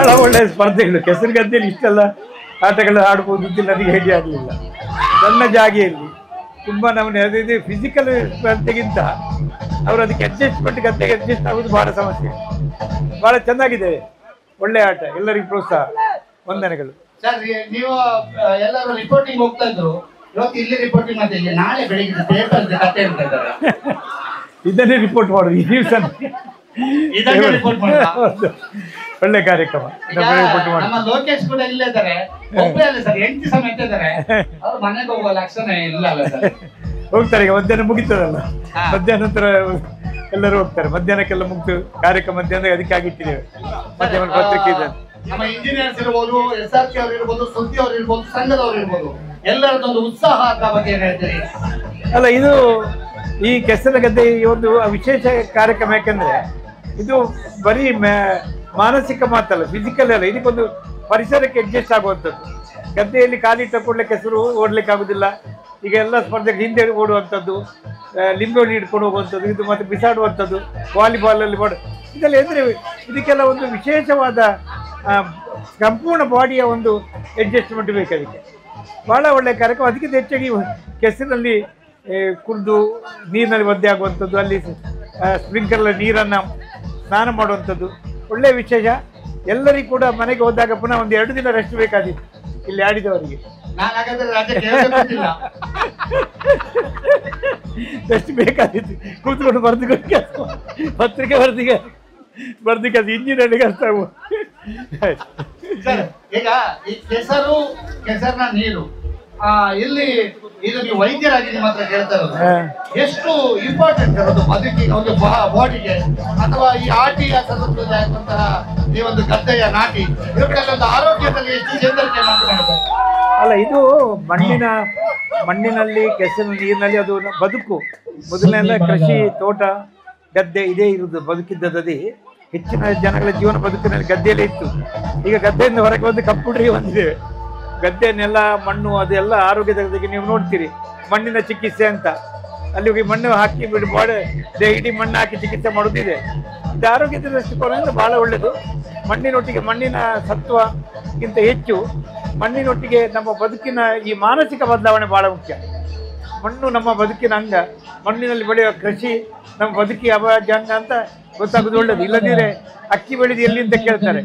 ಬಹಳ ಒಳ್ಳೆಯ ಸ್ಪರ್ಧೆಗಳು. ಕೆಸರು ಗದ್ದೆಯಲ್ಲಿ ಇಷ್ಟೆಲ್ಲ ಆಟಗಳು ಆಡ್ಬೋದು ಅಂತ ನನಗೆ ಹೇಳಿ ಆಗಲಿಲ್ಲ. ಸಣ್ಣ ಜಾಗೆಯಲ್ಲಿ ತುಂಬ ನಮ್ಮನೆ ಅದೇ ಫಿಸಿಕಲ್ ಸ್ಪರ್ಧೆಗಿಂತ ಅವರು ಅದಕ್ಕೆ ಅಡ್ಜಸ್ಟ್ಮೆಂಟ್ ಗದ್ದೆಗೆ ಅಡ್ಜಸ್ಟ್ ಆಗೋದು ಬಹಳ ಸಮಸ್ಯೆ. ಬಹಳ ಚೆನ್ನಾಗಿದೆ, ಒಳ್ಳೆ ಆಟ, ಎಲ್ಲರಿಗೂ ಪ್ರೋತ್ಸಾಹ, ವಂದನೆಗಳು. ಸರ್, ನೀವು ಎಲ್ಲರೂ ರಿಪೋರ್ಟಿಂಗ್ ಹೋಗ್ತಾ ಇದ್ರು, ಇವತ್ತು ಇಲ್ಲಿ ರಿಪೋರ್ಟಿಂಗ್ ಮಾಡ್ತಾ ಇದ್ದೀವಿ, ನಾಳೆ ಬೆಳಿಗ್ಗೆ ಪೇಪರ್ ಕತೆ ಹೇಳ್ತಾ ಇದ್ದಾರೆ. ಇದನ್ನೇ ರಿಪೋರ್ಟ್ ಮಾಡೋದು ಈ ದಿವಸ. ಒಳ್ಳೆ ಕಾರ್ಯಕ್ರಮ. ನಮ್ಮ ಲೋಕೇಶ್ ಕೂಡ ಇಲ್ಲೇ ಇದ್ದಾರೆ, ಒಬ್ಬರೇ ಅಲ್ಲ ಸರ್, 8 ಸಮೇತ ಇದ್ದಾರೆ. ಅವ್ರು ಮನೆಗೆ ಹೋಗುವ ಲಕ್ಷಣ ಇಲ್ಲ ಅಲ್ಲ ಸರ್? ಹೋಗ್ತಾರೆ, ಈಗ ಮಧ್ಯಾಹ್ನ ಮುಗಿತದಲ್ಲ, ಮಧ್ಯಾಹ್ನ ನಂತರ ಎಲ್ಲರೂ ಹೋಗ್ತಾರೆ. ಮಧ್ಯಾಹ್ನಕ್ಕೆಲ್ಲ ಮುಗಿದು ಕಾರ್ಯಕ್ರಮ ಮಧ್ಯಾಹ್ನ ಅದಕ್ಕೆ ಆಗಿಟ್ಟಿದ್ದೇವೆ. ಮಧ್ಯಾಹ್ನ ಪತ್ರಿಕೆ ಇದೆ. ನಮ್ಮ ಇಂಜಿನಿಯರ್ಸ್ ಇರ್ಬೋದು, SRK ಅವ್ರು ಇರ್ಬೋದು, ಸುದ್ದಿ ಅವ್ರು ಇರ್ಬೋದು, ಸಂಘದವ್ರು ಇರ್ಬೋದು, ಎಲ್ಲರದೊಂದು ಉತ್ಸಾಹ ಅಂತ ಬಗ್ಗೆ ಏನ್ ಹೇಳ್ತೀರಿ? ಅಲ್ಲ, ಇದು ಈ ಕೆಸರ ಗದ್ದೆ ಈ ಒಂದು ವಿಶೇಷ ಕಾರ್ಯಕ್ರಮ. ಯಾಕಂದ್ರೆ ಇದು ಬರೀ ಮಾನಸಿಕ ಮಾತಲ್ಲ, ಫಿಸಿಕಲ್ ಅಲ್ಲ, ಇದಕ್ಕೊಂದು ಪರಿಸರಕ್ಕೆ ಅಡ್ಜಸ್ಟ್ ಆಗುವಂಥದ್ದು. ಗದ್ದೆಯಲ್ಲಿ ಕಾಲಿಟ್ಟ ಕೂಡಲೇ ಕೆಸರು ಓಡ್ಲಿಕ್ಕೆ ಆಗುದಿಲ್ಲ. ಈಗ ಎಲ್ಲ ಸ್ಪರ್ಧೆಗೆ ಹಿಂದೆ ಓಡುವಂಥದ್ದು, ಲಿಂಬೆ ಹಿಡ್ಕೊಂಡು ಹೋಗುವಂಥದ್ದು, ಇದು ಮತ್ತೆ ಬಿಸಾಡುವಂಥದ್ದು, ವಾಲಿಬಾಲಲ್ಲಿ ಇದೆಲ್ಲ ಅಂದರೆ ಇದಕ್ಕೆಲ್ಲ ಒಂದು ವಿಶೇಷವಾದ ಸಂಪೂರ್ಣ ಬಾಡಿಯ ಒಂದು ಅಡ್ಜಸ್ಟ್ಮೆಂಟ್ ಬೇಕು. ಅದಕ್ಕೆ ಭಾಳ ಒಳ್ಳೆಯ ಕಾರ್ಯಕ್ರಮ. ಅದಕ್ಕಿಂತ ಹೆಚ್ಚಾಗಿ ಕೆಸರಿನಲ್ಲಿ ಕುಡಿದು ನೀರಿನಲ್ಲಿ ಒದ್ದೆ ಆಗುವಂಥದ್ದು, ಅಲ್ಲಿ ಸ್ಪ್ರಿಂಕ್ಲರ್ ನೀರನ್ನು ಸ್ನಾನ ಮಾಡುವಂಥದ್ದು ಒಳ್ಳೆಯ ವಿಶೇಷ. ಎಲ್ಲರಿಗೂ ಕೂಡ ಮನೆಗೆ ಹೋದಾಗ ಪುನಃ ಒಂದು 2 ದಿನ ರೆಸ್ಟ್ ಬೇಕಾದಿತ್ತು ಇಲ್ಲಿ ಆಡಿದವರಿಗೆ. ರೆಸ್ಟ್ ಬೇಕಾದಿತ್ತು, ಕೂತ್ಕೊಂಡು ಬರ್ದಿಗೆ ಪತ್ರಿಕೆ ಬರ್ದಿಗೆ ಅದು ಇಂಜಿನಿಯರಿಂಗ್ ಅರ್ಥವು. ಈಗ ಈ ಕೆಸರಿನ ನೀರು ಇಲ್ಲಿ ಇದು ನೀವು ವೈದ್ಯರಾಗಿ ನಿಮ್ಮ ಹತ್ರ ಕೇಳ್ತಾ ಇರೋದು, ಎಷ್ಟು ಇಂಪಾರ್ಟೆಂಟ್ ಇರೋದು ಬದುಕಿಗೆ, ಒಂದು ಬಾಡಿಗೆ, ಅಥವಾ ಈ ಆಟಿಯ ಸಂದರ್ಭದಂತಹ ಈ ಒಂದು ಗದ್ದೆಯ ನಾಟಿ, ಇವಕ್ಕೆಲ್ಲ ಆರೋಗ್ಯದಲ್ಲಿ ಎಷ್ಟು ಚೇತರಿಕೆ ಮಾತನಾಡುತ್ತೆ? ಅಲ್ಲ, ಇದು ಮಣ್ಣಿನಲ್ಲಿ ಕೆಸರು ನೀರಿನಲ್ಲಿ ಅದು ಬದುಕು. ಮೊದಲನೆಲ್ಲ ಕೃಷಿ, ತೋಟ, ಗದ್ದೆ ಇದೇ ಇರುವುದು ಬದುಕಿದ್ದದೇ. ಹೆಚ್ಚಿನ ಜನಗಳ ಜೀವನ ಬದುಕಿನಲ್ಲಿ ಗದ್ದೆಯಲ್ಲೇ ಇತ್ತು. ಈಗ ಗದ್ದೆಯಿಂದ ಹೊರಗೆ ಬಂದು ಕಂಪ್ಯೂಟರ್ಗೆ ಬಂದಿದ್ದೇವೆ. ಗದ್ದೆನೆಲ್ಲ ಮಣ್ಣು ಅದೆಲ್ಲ ಆರೋಗ್ಯದ ನೀವು ನೋಡ್ತೀರಿ. ಮಣ್ಣಿನ ಚಿಕಿತ್ಸೆ ಅಂತ ಅಲ್ಲಿ ಹೋಗಿ ಮಣ್ಣು ಹಾಕಿ ಇಡೀ ಮಣ್ಣು ಹಾಕಿ ಚಿಕಿತ್ಸೆ ಮಾಡೋದಿದೆ. ಇದು ಆರೋಗ್ಯದ ದೃಷ್ಟಿಕೋನದಿಂದ ಬಹಳ ಒಳ್ಳೆಯದು. ಮಣ್ಣಿನೊಟ್ಟಿಗೆ ಮಣ್ಣಿನ ಸತ್ವಕ್ಕಿಂತ ಹೆಚ್ಚು ಮಣ್ಣಿನೊಟ್ಟಿಗೆ ನಮ್ಮ ಬದುಕಿನ ಈ ಮಾನಸಿಕ ಬದಲಾವಣೆ ಬಹಳ ಮುಖ್ಯ. ಮಣ್ಣು ನಮ್ಮ ಬದುಕಿನ ಅಂಗ. ಮಣ್ಣಿನಲ್ಲಿ ಬೆಳೆಯುವ ಕೃಷಿ ನಮ್ಮ ಬದುಕಿ ಅಭಾಜ್ಯ ಅಂಗ ಅಂತ ಗೊತ್ತಾಗೋದು ಒಳ್ಳೇದು. ಇಲ್ಲದಿದ್ರೆ ಅಕ್ಕಿ ಬೆಳೆದು ಎಲ್ಲಿಂದ ಕೇಳ್ತಾರೆ,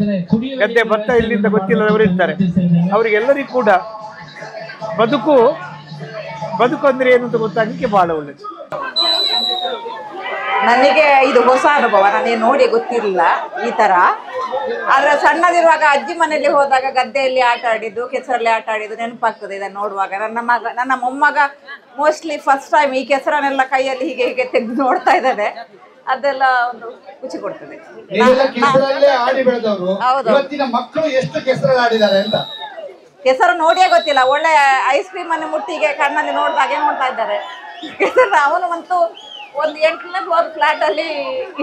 ಗದ್ದೆ ಭತ್ತ ಎಲ್ಲಿಂದ ಗೊತ್ತಿಲ್ಲದವರು ಇರ್ತಾರೆ. ಅವರಿಗೆಲ್ಲರಿಗೂ ಕೂಡ ಬದುಕು ಅಂದ್ರೆ ಏನು ಅಂತ ಗೊತ್ತಾಗಲಿಕ್ಕೆ ಬಹಳ ಒಳ್ಳೇದು. ನನಗೆ ಇದು ಹೊಸ ಅನುಭವ, ನನಗೆ ನೋಡಿ ಗೊತ್ತಿರಲಿಲ್ಲ ಈ ಥರ. ಆದರೆ ಸಣ್ಣದಿರುವಾಗ ಅಜ್ಜಿ ಮನೆಯಲ್ಲಿ ಹೋದಾಗ ಗದ್ದೆಯಲ್ಲಿ ಆಟ ಆಡಿದ್ದು, ಕೆಸರಲ್ಲಿ ಆಟ ಆಡಿದ್ದು ನೆನಪಾಗ್ತದೆ ಇದನ್ನು ನೋಡುವಾಗ. ನನ್ನ ಮೊಮ್ಮಗ ಮೋಸ್ಟ್ಲಿ ಫಸ್ಟ್ ಟೈಮ್ ಈ ಕೆಸರನ್ನೆಲ್ಲ ಕೈಯಲ್ಲಿ ಹೀಗೆ ತೆಗೆದು ನೋಡ್ತಾ ಇದ್ದಾನೆ. ಅದೆಲ್ಲ ಒಂದು ಖುಷಿ ಕೊಡ್ತದೆ. ಕೆಸರು ನೋಡಿಯೇ ಗೊತ್ತಿಲ್ಲ, ಒಳ್ಳೆ ಐಸ್ ಕ್ರೀಮ್ ಅನ್ನು ಮುಟ್ಟಿಗೆ ಕಣ್ಣಲ್ಲಿ ನೋಡಿದಾಗೆ ನೋಡ್ತಾ ಇದ್ದಾರೆ ಕೆಸರು. ಅವನು ಒಂದು 8ನೇ ಫ್ಲೋರ್ ಫ್ಲಾಟ್ ಅಲ್ಲಿ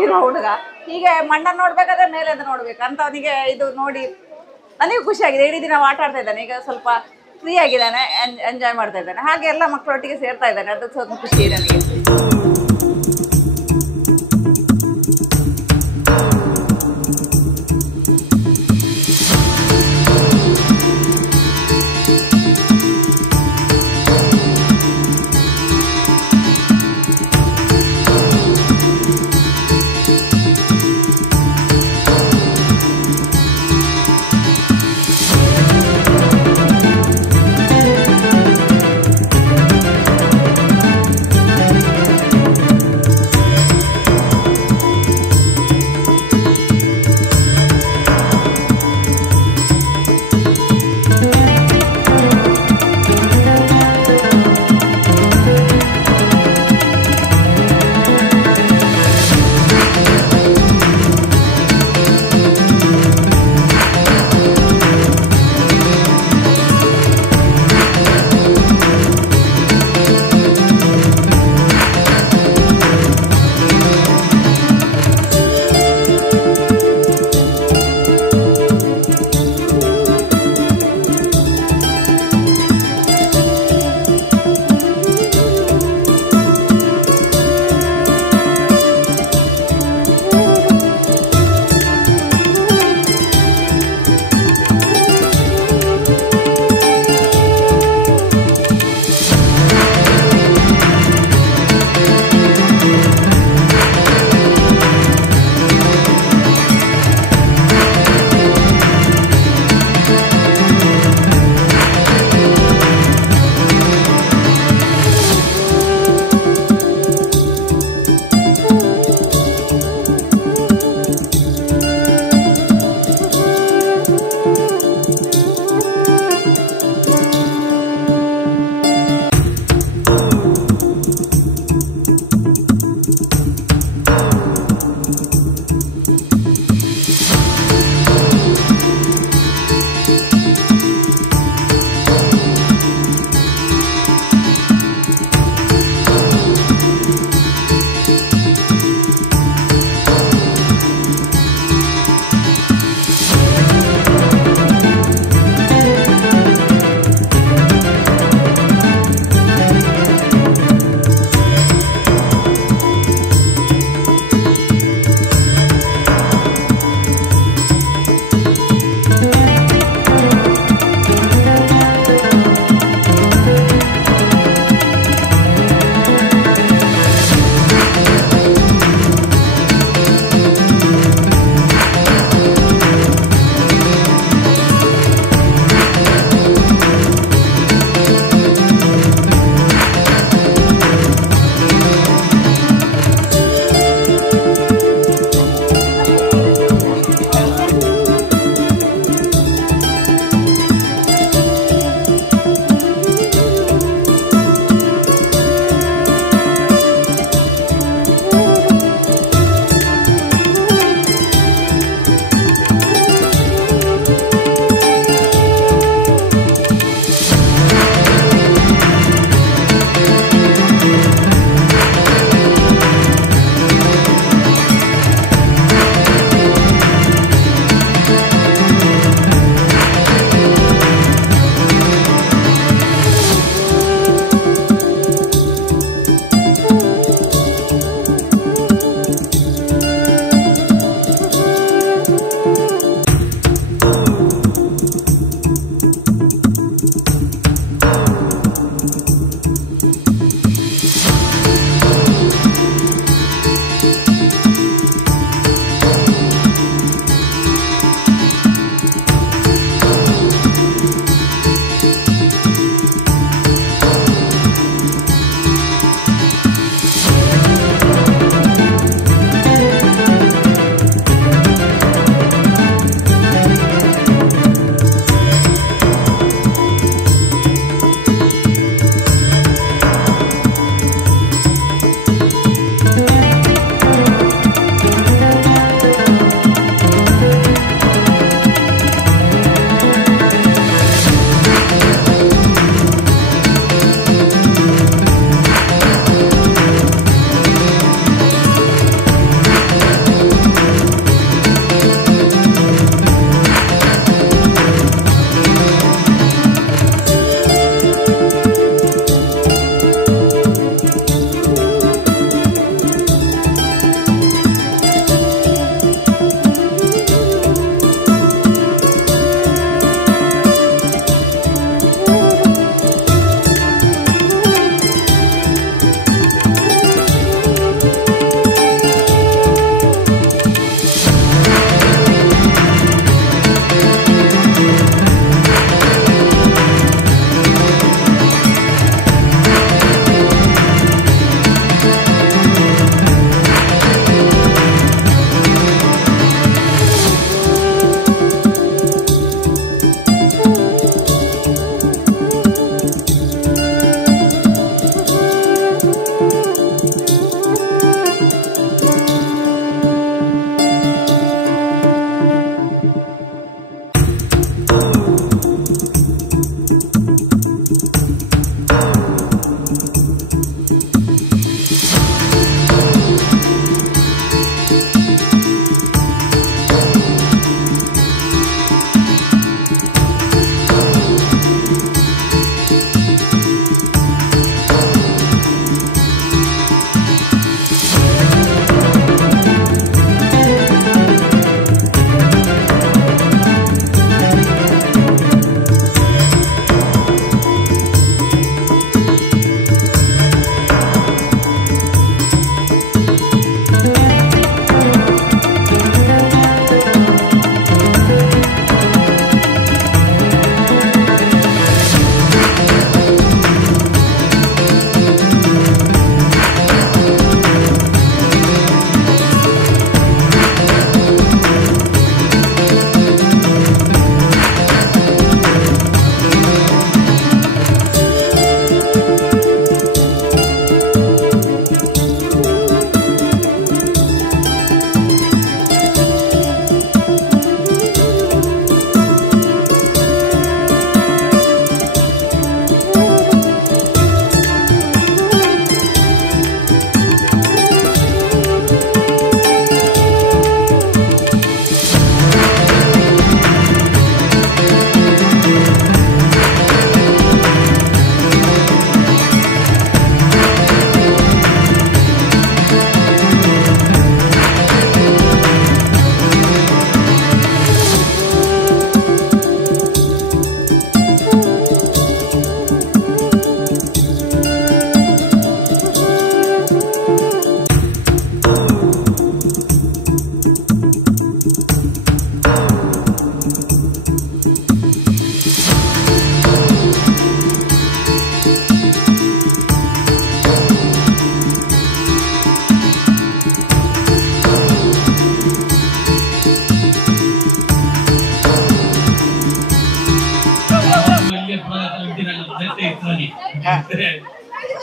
ಇರೋ ಹುಡುಗ, ಹೀಗೆ ಮಣ್ಣನ್ನು ನೋಡ್ಬೇಕಾದ್ರೆ ಮೇಲೆ ನೋಡ್ಬೇಕು ಅಂತ ಅವನಿಗೆ ಇದು ನೋಡಿ ನನಗೆ ಖುಷಿ ಆಗಿದೆ. ಇಡೀ ದಿನ ಆಟ ಆಡ್ತಾ ಇದ್ದಾನೆ, ಈಗ ಸ್ವಲ್ಪ ಫ್ರೀ ಆಗಿದ್ದಾನೆ, ಎಂಜಾಯ್ ಮಾಡ್ತಾ ಇದ್ದಾನೆ. ಹಾಗೆ ಎಲ್ಲ ಮಕ್ಕಳೊಟ್ಟಿಗೆ ಸೇರ್ತಾ ಇದ್ದಾನೆ, ಅದು ಸ್ವಲ್ಪ ಖುಷಿ ಇದೆ ನನಗೆ.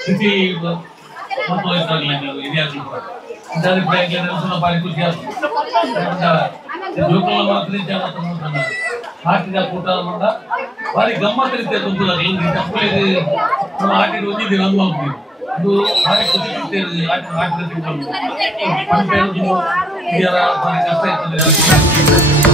ಸ್ಥಿತಿ ಮತ್ತು ಇತಿಹಾಸ ಇಂಥದ್ದು ಪ್ರಯತ್ನ ಭಾರಿ ಖುಷಿ ಜೋಕಾಲ ಮಾತ್ರ ಆಟಿದ ಕೂಟ ಮಾಡ ಭಾರಿ ಗಮ್ಮತ್ ರೀತಿಯ ತುಂಬ ಆಟಿಗೆ ಹೊಂದಿದ್ದೀವಿ ಅನುಭವ ಇದು ಭಾರಿ ಖುಷಿ ಸಿಗ್ತೇವೆ ಆಟಿದ ಹಿರಿಯರ ಭಾರಿ ಕಷ್ಟ ಇರ್ತದೆ.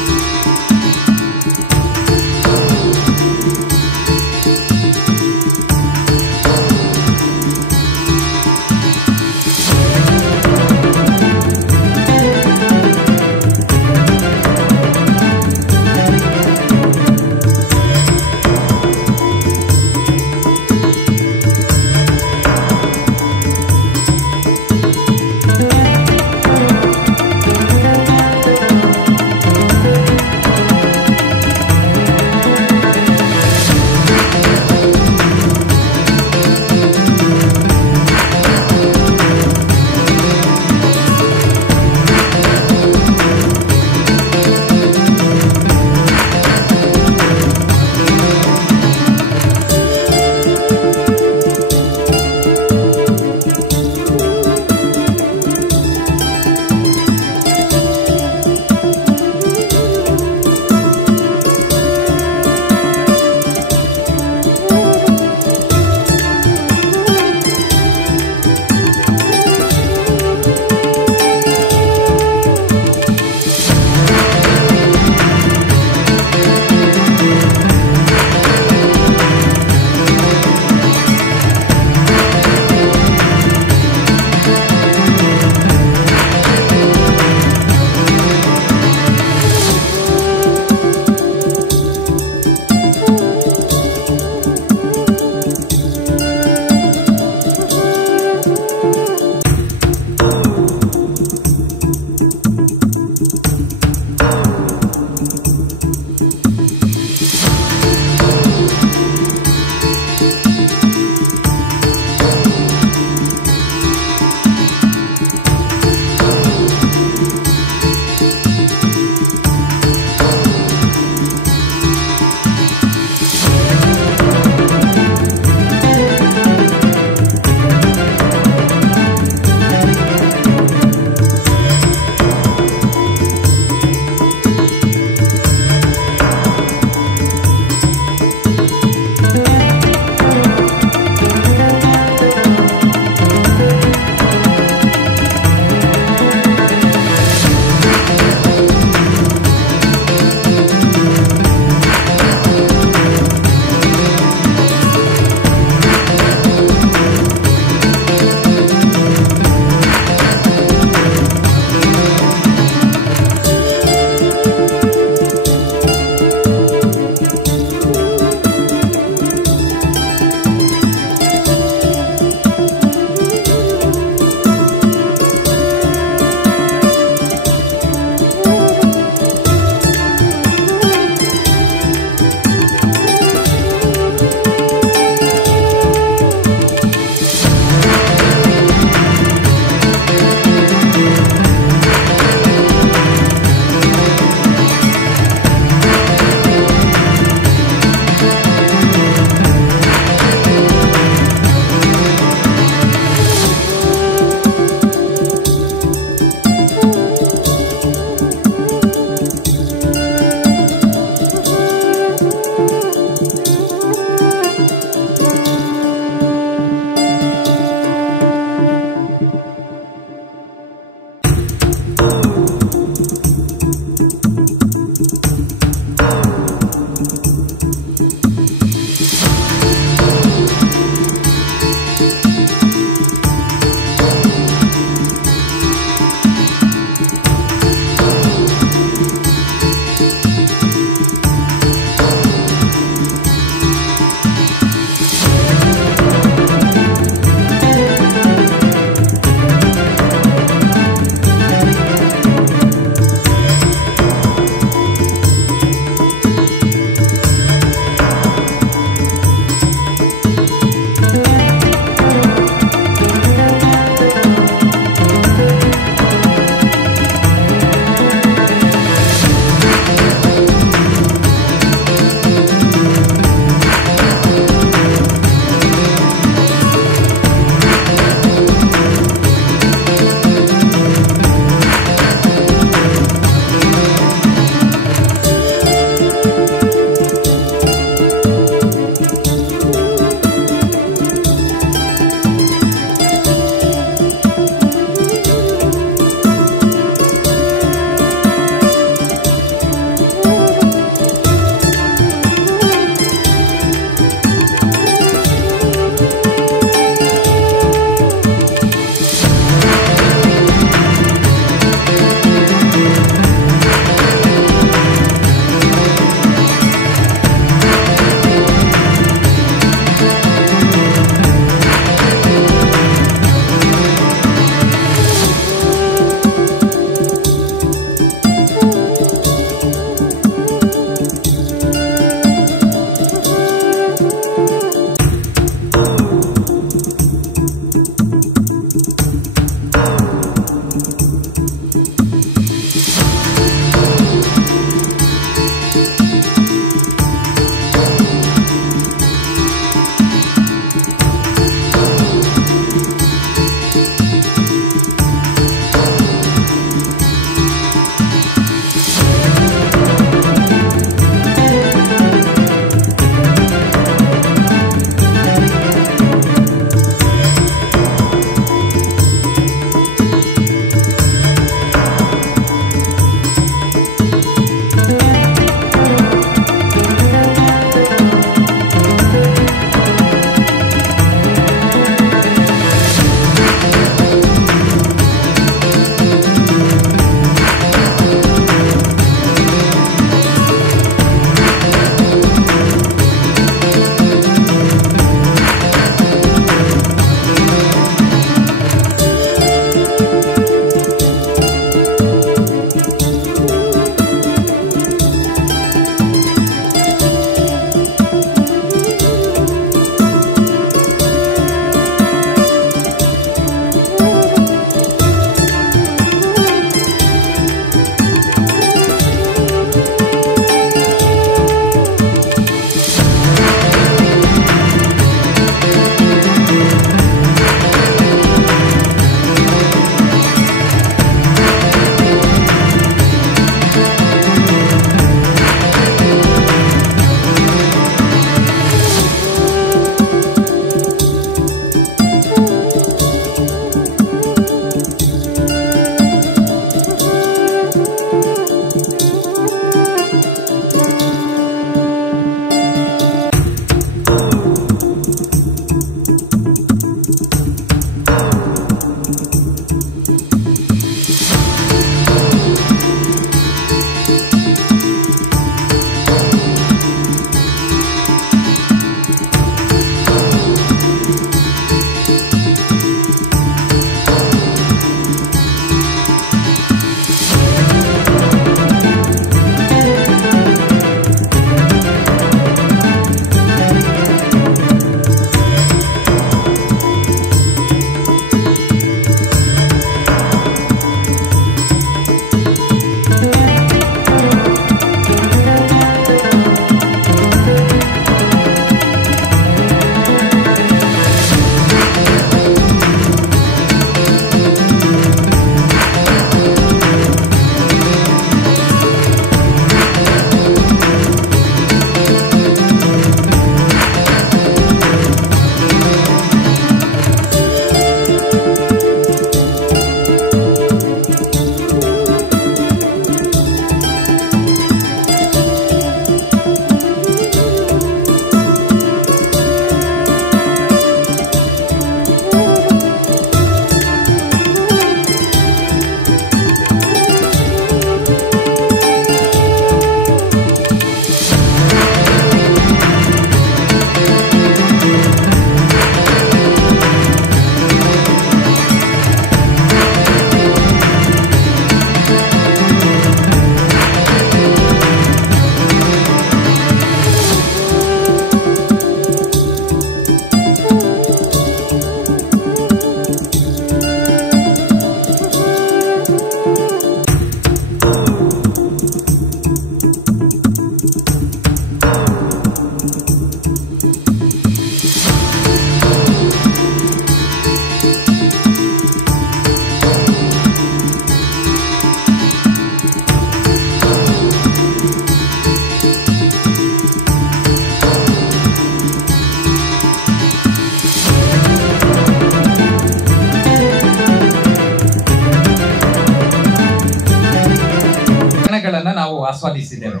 ಆಸ್ವಾದಿಸಿದ್ದೇವೆ.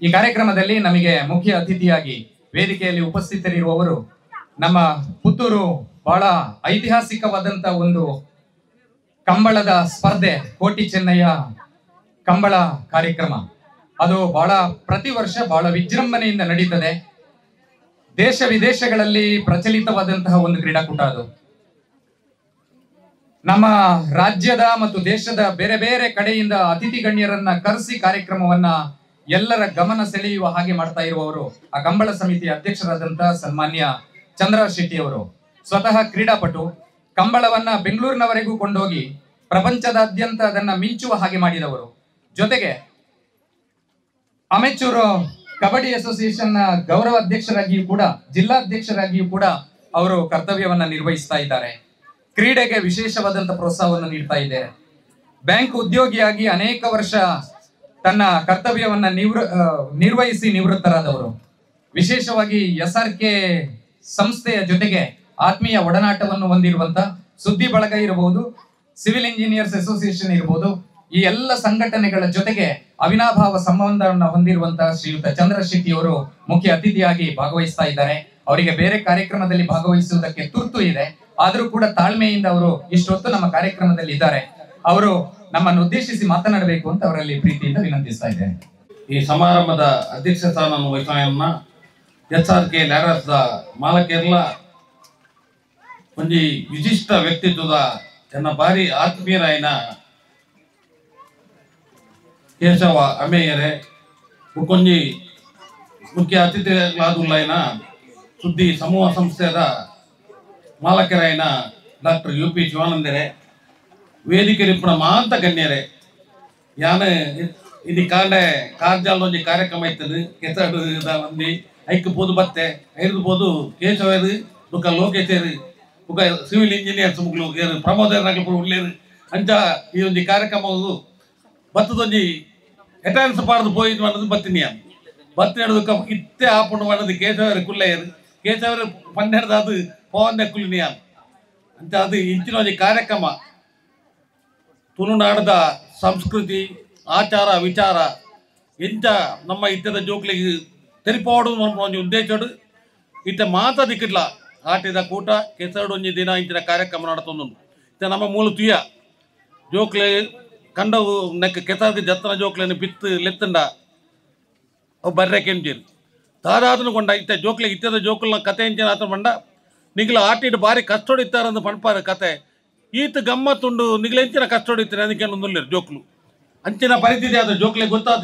ಈ ಕಾರ್ಯಕ್ರಮದಲ್ಲಿ ನಮಗೆ ಮುಖ್ಯ ಅತಿಥಿಯಾಗಿ ವೇದಿಕೆಯಲ್ಲಿ ಉಪಸ್ಥಿತರಿರುವವರು ನಮ್ಮ ಪುತ್ತೂರು ಬಹಳ ಐತಿಹಾಸಿಕವಾದಂತ ಒಂದು ಕಂಬಳದ ಸ್ಪರ್ಧೆ, ಕೋಟಿ ಚೆನ್ನಯ್ಯ ಕಂಬಳ ಕಾರ್ಯಕ್ರಮ. ಅದು ಬಹಳ ಪ್ರತಿ ವರ್ಷ ಬಹಳ ವಿಜೃಂಭಣೆಯಿಂದ ನಡೀತದೆ. ದೇಶ ವಿದೇಶಗಳಲ್ಲಿ ಪ್ರಚಲಿತವಾದಂತಹ ಒಂದು ಕ್ರೀಡಾಕೂಟ ಅದು. ನಮ್ಮ ರಾಜ್ಯದ ಮತ್ತು ದೇಶದ ಬೇರೆ ಬೇರೆ ಕಡೆಯಿಂದ ಅತಿಥಿ ಗಣ್ಯರನ್ನ ಕರೆಸಿ ಕಾರ್ಯಕ್ರಮವನ್ನ ಎಲ್ಲರ ಗಮನ ಸೆಳೆಯುವ ಹಾಗೆ ಮಾಡ್ತಾ ಇರುವವರು ಆ ಕಂಬಳ ಸಮಿತಿಯ ಅಧ್ಯಕ್ಷರಾದಂತಹ ಸನ್ಮಾನ್ಯ ಚಂದ್ರ ಶೆಟ್ಟಿ ಅವರು. ಸ್ವತಃ ಕ್ರೀಡಾಪಟು, ಕಂಬಳವನ್ನ ಬೆಂಗಳೂರಿನವರೆಗೂ ಕೊಂಡೋಗಿ ಪ್ರಪಂಚದಾದ್ಯಂತ ಅದನ್ನ ಮಿಂಚುವ ಹಾಗೆ ಮಾಡಿದವರು. ಜೊತೆಗೆ ಅಮೆಚೂರು ಕಬಡ್ಡಿ ಅಸೋಸಿಯೇಷನ್ ನ ಗೌರವ ಅಧ್ಯಕ್ಷರಾಗಿಯೂ ಕೂಡ, ಜಿಲ್ಲಾಧ್ಯಕ್ಷರಾಗಿಯೂ ಕೂಡ ಅವರು ಕರ್ತವ್ಯವನ್ನ ನಿರ್ವಹಿಸ್ತಾ ಇದ್ದಾರೆ. ಕ್ರೀಡೆಗೆ ವಿಶೇಷವಾದಂತಹ ಪ್ರೋತ್ಸಾಹವನ್ನು ನೀಡ್ತಾ ಇದ್ದಾರೆ. ಬ್ಯಾಂಕ್ ಉದ್ಯೋಗಿಯಾಗಿ ಅನೇಕ ವರ್ಷ ತನ್ನ ಕರ್ತವ್ಯವನ್ನ ನಿರ್ವಹಿಸಿ ನಿವೃತ್ತರಾದವರು. ವಿಶೇಷವಾಗಿ SRK ಸಂಸ್ಥೆಯ ಜೊತೆಗೆ ಆತ್ಮೀಯ ಒಡನಾಟವನ್ನು ಹೊಂದಿರುವಂತ ಸುದ್ದಿ ಬಳಗ ಇರಬಹುದು, ಸಿವಿಲ್ ಇಂಜಿನಿಯರ್ಸ್ ಅಸೋಸಿಯೇಷನ್ ಇರಬಹುದು, ಈ ಎಲ್ಲ ಸಂಘಟನೆಗಳ ಜೊತೆಗೆ ಅವಿನಾಭಾವ ಸಂಬಂಧವನ್ನು ಹೊಂದಿರುವಂತಹ ಶ್ರೀಯುತ ಚಂದ್ರ ಶೆಟ್ಟಿ ಅವರು ಮುಖ್ಯ ಅತಿಥಿಯಾಗಿ ಭಾಗವಹಿಸ್ತಾ ಇದ್ದಾರೆ. ಅವರಿಗೆ ಬೇರೆ ಕಾರ್ಯಕ್ರಮದಲ್ಲಿ ಭಾಗವಹಿಸುವುದಕ್ಕೆ ತುರ್ತು ಇದೆ, ಆದರೂ ಕೂಡ ತಾಳ್ಮೆಯಿಂದ ಅವರು ಇಷ್ಟೊತ್ತು ನಮ್ಮ ಕಾರ್ಯಕ್ರಮದಲ್ಲಿ ಇದ್ದಾರೆ. ಅವರು ನಮ್ಮನ್ನು ಉದ್ದೇಶಿಸಿ ಮಾತನಾಡಬೇಕು ಅಂತ ಅವರಲ್ಲಿ ಪ್ರೀತಿಯಿಂದ ವಿನಂತಿಸ್ತಾ ಇದ್ದೇನೆ. ಈ ಸಮಾರಂಭದ ಅಧ್ಯಕ್ಷ ಸ್ಥಾನವನ್ನು ವಹಿಸೋಣ SRK ಲ್ಯಾಡರ್ಸ್ ಮಾಲಕರೆಲ್ಲ ಒಂಜಿ ವಿಶಿಷ್ಟ ವ್ಯಕ್ತಿತ್ವದ ನನ್ನ ಭಾರಿ ಆತ್ಮೀಯರಾಯಿನ ಕೇಶವ ಅಮೇಯರೆ ಕೊಂಜಿ ಮುಖ್ಯ ಅತಿಥಿಗಳಾದುಲ್ಲಾಯಿನ ಸುದ್ದಿ ಸಮೂಹ ಸಂಸ್ಥೆಯ ಮಾಲಕರಾಯಿನ ಡಾಕ್ಟರ್ UP ಶಿವಾನಂದರೇ, ವೇದಿಕೆ ನಿಪುಣ ಮಾಂತ ಗಣ್ಯರೇ, ಯಾನು ಇಲ್ಲಿ ಕಾಂಡೆ ಕಾರ್ಜಾಲ ಒಂಜಿ ಕಾರ್ಯಕ್ರಮ ಇರ್ತದೆ ಕೆಸಡು ಮಂದಿ ಐಕ್ ಬೋದು ಬತ್ತೆ ಐದು ಬೋದು ಕೇಶವರು ಬುಕ್ಕ ಲೋಕೇಶರು ಬುಕ್ಕ ಸಿವಿಲ್ ಇಂಜಿನಿಯರ್ಸ್ ಮುಗ್ಲು ಪ್ರಮೋದರ್ ಉಳ್ಳೇರು ಅಂಚ ಈ ಒಂದು ಕಾರ್ಯಕ್ರಮವು ಬತ್ತದೊಂಜಿ ಎಟೆನ್ಸ್ ಪಾಡ್ದು ಪೋಯಿದ್ದು ಅನ್ನೋದು ಬತ್ತಿನಿಯ ಬತ್ತಿ ಹಿಡಿದು ಇತ್ತೆ ಆಪುಂಡು ಮಾಡೋದು ಕೇಶವರು ಕುಲ್ಲೆಯರು ಕೇಶವರು ಪನ್ನೆರಡು ಅದು ಪವನ್ನೆ ಕುಲಿನಿಯ ಅಂತ ಅದು ಇಂಚಿನ ಒಂದು ಕಾರ್ಯಕ್ರಮ ತುಳುನಾಡದ ಸಂಸ್ಕೃತಿ ಆಚಾರ ವಿಚಾರ ಎಂಚ ನಮ್ಮ ಇತ್ತದ ಜೋಕ್ಲಿಗೆ ತೆರಿಪಾಡು ಒಂದು ಉದ್ದೇಶಡು ಇತ್ತ ಮಾತಾದಿಕ್ಕಿಲ್ಲ ಆಟಿದ ಕೂಟ ಕೆಸಡು ಒಂಜಿ ದಿನ ಇಂಚಿನ ಕಾರ್ಯಕ್ರಮ ನಡತೊಂದು ಇತ್ತ ನಮ್ಮ ಮೂಲ ತುಯ್ಯ ಜೋಕ್ಲೆ ಕಂಡವು ನೆಕ್ ಕೆಸರ್ಗೆ ಜತ್ತನ ಜೋಕ್ಲೆನ ಬಿತ್ತು ಲೆತ್ತಂಡ ಅವು ಬರ್ರೆ ಕೆಂಜೀರು ತಾದಾದನು ಕೊಂಡ ಇತ್ತ ಜೋಕ್ಲೆ ಇತ್ತದ ಜೋಕ್ಲ ಕತೆ ಇಂಚಿನ ಆತ ಬಂಡ ನಿಗ್ಲ ಆಟಿಡ್ ಭಾರಿ ಕಷ್ಟೊಡಿತ್ತಾರಂದು ಪಣಪಾರ ಕತೆ ಈತ ಗಮ್ಮತ್ತುಂಡು ನಿಗ್ಲ ಎಂಚಿನ ಕಷ್ಟೊಡಿತಾರೆ ಅದಕ್ಕೆ ಒಂದುಲ್ಲೇರು ಜೋಕ್ಲು ಅಂಚಿನ ಪರಿಸ್ಥಿತಿ ಆದ ಜೋಕ್ಲೆ ಗೊತ್ತಾದ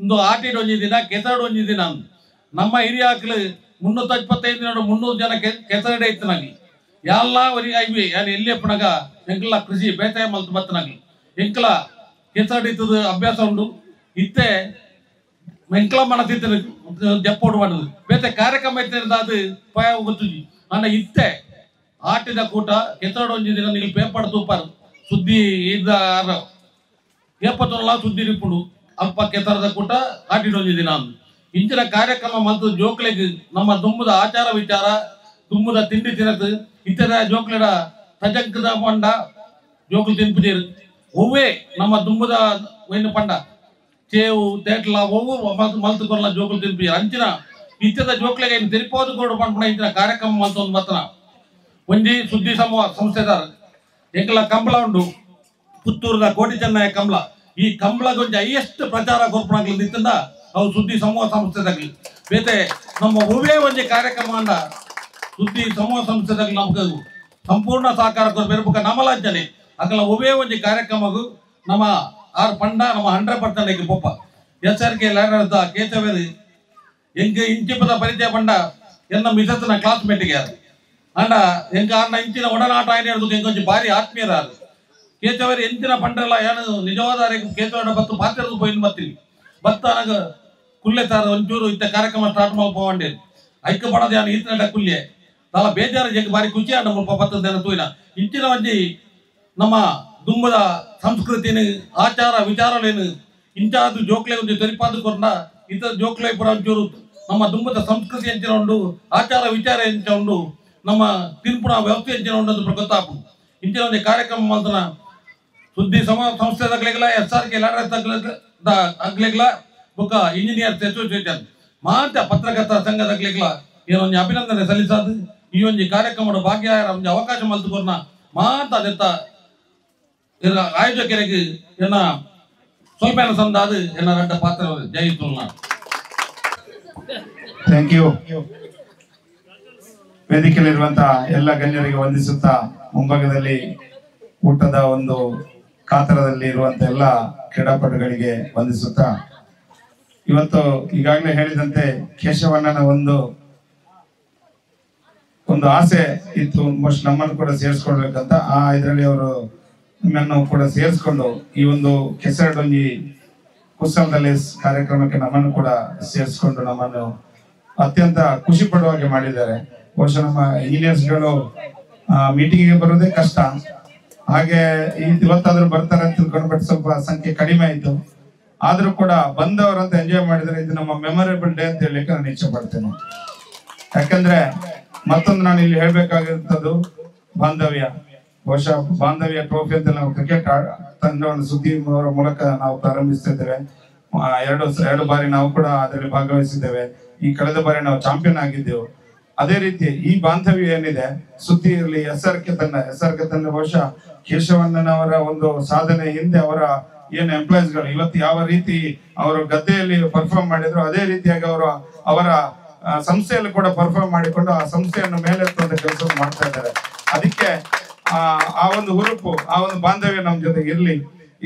ಒಂದು ಆಟಿಡ್ ಒಂಜಿ ದಿನ ಕೆಸಡು ಒಂಜಿ ದಿನ ನಮ್ಮ ಹಿರಿಯ ಆಕಳು 325 ದಿನ 300 ಜನ ಕೆಸರಡೆ ಇತ್ತನಾಗಿ ಎಲ್ಲ ಅವರಿಗೆ ಐವಿ ಯಾರು ಎಲ್ಲಿ ಅಪ್ಪನಾಗ ಎಂಕಲ ಕೃಷಿ ಬೇಸಾಯ ಮಲ್ತು ಬತ್ತನಾಗಿ ಎಂಕಲ ಕೆಸರಡೆ ಇತ್ತದ ಅಭ್ಯಾಸ ಉಂಡು ಇತ್ತೆ ಎಂಕಲ ಮನತಿತ್ತು ಜಪ್ಪೋಡು ಮಾಡೋದು ಬೇತೆ ಕಾರ್ಯಕ್ರಮ ಇತ್ತಿರದ ಅದು ಪಯ ಗೊತ್ತುಜಿ ಅನ್ನ ಇತ್ತೆ ಆಟಿದ ಕೂಟ ಕೆಸರಡು ಒಂಜಿ ದಿನ ನೀವು ಪೇಪರ್ ತೂಪಾರು ಸುದ್ದಿ ಇದ್ದ ಏಪತ್ತೊಂದಲ ಸುದ್ದಿ ನಿಪ್ಪುಂಡು ಅಲ್ಪ ಕೆಸರದ ಕೂಟ ಆಟಿಡೊಂಜಿ ದಿನ ಅಂದು ಇಂಚಿನ ಕಾರ್ಯಕ್ರಮ ಮತ್ತು ಜೋಕ್ಲೆಗೆ ನಮ್ಮ ದುಮ್ಮದ ಆಚಾರ ವಿಚಾರ ದುಮ್ಮದ ತಿಂಡಿ ತಿನ್ನದು ಇತರ ಜೋಕ್ಲೆಡ ತಜಂಕದ ಪಂಡ ಜೋಕ್ಲು ತಿನ್ಪುಜೇರು ಒವ್ವೇ ನಮ್ಮ ದುಮ್ಮದ ವೈನ ಪಂಡ ಚೇವು ತೇಟ್ಲ ಒವ್ವು ಮಲ್ತು ಕೊಲ್ಲ ಜೋಕ್ಲು ತಿನ್ಪುಜೇರು ಅಂಚಿನ ಇತ್ತದ ಜೋಕ್ಲೆಗೆ ಇನ್ನು ತಿರುಪೋದು ಕೊಡು ಪಂಡ ಇಂಚಿನ ಕಾರ್ಯಕ್ರಮ ಮಲ್ತೊಂದು ಬತ್ತನ ಒಂಜಿ ಸುದ್ದಿ ಸಮೂಹ ಸಂಸ್ಥೆದಾರ ಎಂಕಲ ಕಂಬಳ ಉಂಡು ಪುತ್ತೂರದ ಕೋಟಿ ಚೆನ್ನಯ್ಯ ಕಂಬಳ ಈ ಕಂಬಳಗೆ ಒಂಜಿ ಹೈಯೆಸ್ಟ್ ಪ್ರಚಾರ ಕೊರ್ಪಣಗಳು ನಿಂತಂದ ಅವು ಸುದ್ದಿ ಸಮೂಹ ಸಂಸ್ಥೆದಾಗಲಿ ಬೇತೆ ನಮ್ಮ ಒವೇ ಒಂಜಿ ಕಾರ್ಯಕ್ರಮ ಅಂಡ ಸುದ್ದಿ ಸಮೂಹ ಸಂಸ್ಥೆದಾಗಲಿ ನಮ್ಗೆ ಸಂಪೂರ್ಣ ಸಹಕಾರ ಕೊರ್ಬೇಕು ನಮಲಾಂಚನೆ ಅಕಲ ಒವೇ ಒಂಜಿ ಕಾರ್ಯಕ್ರಮಗೂ ನಮ್ಮ ಆರು ಪಂಡ ನಮ್ಮ 100% ಪೊಪ್ಪ SRK ಲ್ಯಾಡರ್ದ ಕೇಶವೇರಿ ಎಂಕ ಇಂಚಿಪದ ಪರಿಚಯ ಪಂಡ ಎನ್ನ ಮಿಸಸ್ನ ಕ್ಲಾಸ್ಮೇಟ್ಗೆ ಯಾರು ಅಂಡ ಎಂಕ ಅನ್ನ ಇಂಚಿನ ಒಡನಾಟ ಆಯ್ನೆ ಹಿಡಿದು ಎಂಕೊಂಚ ಭಾರಿ ಆತ್ಮೀಯರಾರು ಕೇಶವರಿ ಎಂಚಿನ ಪಂಡ್ರಲ್ಲ ಏನು ನಿಜವಾದ ಕೇಶವರ ಬತ್ತು ಪಾತ್ರದ ಪೋಯಿನ್ ಬತ್ತೀವಿ ಬತ್ತ ನನಗೆ ಕುಲ್ಲೆ ತಾರ ಒಂಚೂರು ಇತ್ತ ಕಾರ್ಯಕ್ರಮ ಸ್ಟಾರ್ಟ್ ಮಾಡ್ಕೊಂಡೆ ಐಕ್ಯ ಪಡೋದು ಯಾನು ಈತನ ಕುಲ್ಲೆ ತಾಲ ಬೇಜಾರು ಜಂಗೆ ಭಾರಿ ಖುಷಿ ಆಡ ಮುಲ್ಪ ಬತ್ತದೇನ ತೂಯಿನ ಇಂಚಿನ ಒಂಜಿ ನಮ್ಮ ದುಂಬದ ಸಂಸ್ಕೃತಿನ ಆಚಾರ ವಿಚಾರಲೇನು ಇಂಚಾದು ಜೋಕ್ಲೆ ಒಂದು ತೆರಿಪಾದು ಕೊರ್ನ ಇತರ ಜೋಕ್ಲೆ ಪುರ ಒಂಚೂರು ನಮ್ಮ ದುಂಬದ ಸಂಸ್ಕೃತಿ ಎಂಚಿನ ಉಂಡು ಆಚಾರ ವಿಚಾರ ಎಂಚ ಉಂಡು ನಮ್ಮ ತಿನ್ಪುಣ ವ್ಯವಸ್ಥೆ ಎಂಚಿನ ಉಂಡು ಅಂತ ಗೊತ್ತಾಪು ಇಂಚಿನ ಒಂದು ಕಾರ್ಯಕ್ರಮ ಮಾಡ್ತಾನ ಸುದ್ದಿ ಸಮೂಹ ಸಂಸ್ಥೆದಾಗಲಿಗಲ SRK ಲ್ಯಾಡರ್ಸ್ ಆಗ್ಲಿಗಲ ಬೊಕ್ಕ ಇಂಜಿನಿಯರ್ಸ್ ಅಸೋಸಿಯೇಷನ್ ಮಾತ ಪತ್ರಕರ್ತರ ಸಂಘದಕ್ಲಿಗ್ಲ ಏನೊಂದು ಅಭಿನಂದನೆ ಸಲ್ಲಿಸಾದು ಈ ಒಂದು ಕಾರ್ಯಕ್ರಮದ ಭಾಗ್ಯ ಒಂದು ಅವಕಾಶ ಮಲ್ತುಕೊರ್ನ ಮಾತ ಅದೆತ್ತ ಆಯೋಜಕರಿಗೆ ಏನ ಸ್ವಲ್ಪ ಸಂದಾದು ಏನ ರಡ್ಡ ಪಾತ್ರ ಜೈ ತುಲ್ನಾ. Thank you. ವೇದಿಕೆಯಲ್ಲಿರುವಂತಹ ಎಲ್ಲ ಗಣ್ಯರಿಗೆ ವಂದಿಸುತ್ತಾ ಮುಂಭಾಗದಲ್ಲಿ ಊಟದ ಒಂದು ಕಾತರದಲ್ಲಿ ಇರುವಂತ ಎಲ್ಲ ಕ್ರೀಡಾಪಟುಗಳಿಗೆ ವಂದಿಸುತ್ತಾ ಇವತ್ತು ಈಗಾಗಲೇ ಹೇಳಿದಂತೆ ಕೇಶವಣ್ಣನ ಒಂದು ಆಸೆ ಇತ್ತು, ನಮ್ಮನ್ನು ಕೂಡ ಸೇರಿಸ್ಕೊಳ್ಬೇಕಂತ. ಆ ಇದರಲ್ಲಿ ಅವರು ನಮ್ಮನ್ನು ಕೂಡ ಸೇರಿಸ್ಕೊಂಡು ಈ ಒಂದು ಕೆಸರಡೊಂಜಿ ಉತ್ಸವದಲ್ಲಿ ಕಾರ್ಯಕ್ರಮಕ್ಕೆ ನಮ್ಮನ್ನು ಕೂಡ ಸೇರಿಸ್ಕೊಂಡು ನಮ್ಮನ್ನು ಅತ್ಯಂತ ಖುಷಿ ಪಡುವ ಹಾಗೆ ಮಾಡಿದ್ದಾರೆ. ಬಹುಶಃ ನಮ್ಮ ಇಂಜಿನಿಯರ್ಸ್ಗಳು ಮೀಟಿಂಗಿಗೆ ಬರೋದೇ ಕಷ್ಟ, ಹಾಗೆ ಇವತ್ತಾದ್ರೂ ಬರ್ತಾರೆ ಅಂತ ತಿಳ್ಕೊಂಡು ಬಟ್ ಸ್ವಲ್ಪ ಸಂಖ್ಯೆ ಕಡಿಮೆ ಆಯ್ತು. ಆದ್ರೂ ಕೂಡ ಬಂದವರಂತ ಎಂಜಾಯ್ ಮಾಡಿದ್ರೆ ಇದು ನಮ್ಮ ಮೆಮೊರೇಬಲ್ ಡೇ ಅಂತ ಹೇಳಲಿಕ್ಕೆ ನಾನು ಇಚ್ಛೆ ಪಡ್ತೇನೆ. ಯಾಕಂದ್ರೆ ಮತ್ತೊಂದು ನಾನು ಇಲ್ಲಿ ಹೇಳ್ಬೇಕಾಗಿರ್ತದ್ದು ಬಾಂಧವ್ಯ. ಬಹುಶಃ ಬಾಂಧವ್ಯ ಟ್ರೋಫಿ ಅಂತ ನಾವು ಕ್ರಿಕೆಟ್ ತಂಡವನ್ನು ಸುದ್ದಿ ಅವರ ಮೂಲಕ ನಾವು ಪ್ರಾರಂಭಿಸ್ತಿದ್ದೇವೆ. ಎರಡು ಬಾರಿ ನಾವು ಕೂಡ ಅದರಲ್ಲಿ ಭಾಗವಹಿಸಿದ್ದೇವೆ. ಈ ಕಳೆದ ಬಾರಿ ನಾವು ಚಾಂಪಿಯನ್ ಆಗಿದ್ದೆವು. ಅದೇ ರೀತಿ ಈ ಬಾಂಧವ್ಯ ಏನಿದೆ ಸುದ್ದಿ ಇರಲಿ, SRK ತಂಡ ಬಹುಶಃ ಕೇಶವಣ್ಣನವರ ಒಂದು ಸಾಧನೆ ಹಿಂದೆ ಅವರ ಏನು ಎಂಪ್ಲಾಯೀಸ್ಗಳು ಇವತ್ತು ಯಾವ ರೀತಿ ಅವರು ಗದ್ದೆಯಲ್ಲಿ ಪರ್ಫಾರ್ಮ್ ಮಾಡಿದ್ರು ಅದೇ ರೀತಿಯಾಗಿ ಅವರ ಸಂಸ್ಥೆಯಲ್ಲಿ ಕೂಡ ಪರ್ಫಾರ್ಮ್ ಮಾಡಿಕೊಂಡು ಆ ಸಂಸ್ಥೆಯನ್ನು ಮೇಲೆತ್ತುವಂತ ಕೆಲಸವನ್ನು ಮಾಡ್ತಾ ಇದ್ದಾರೆ. ಅದಕ್ಕೆ ಆ ಒಂದು ಹುರುಪು, ಆ ಒಂದು ಬಾಂಧವ್ಯ ನಮ್ಮ ಜೊತೆಗೆ ಇರ್ಲಿ.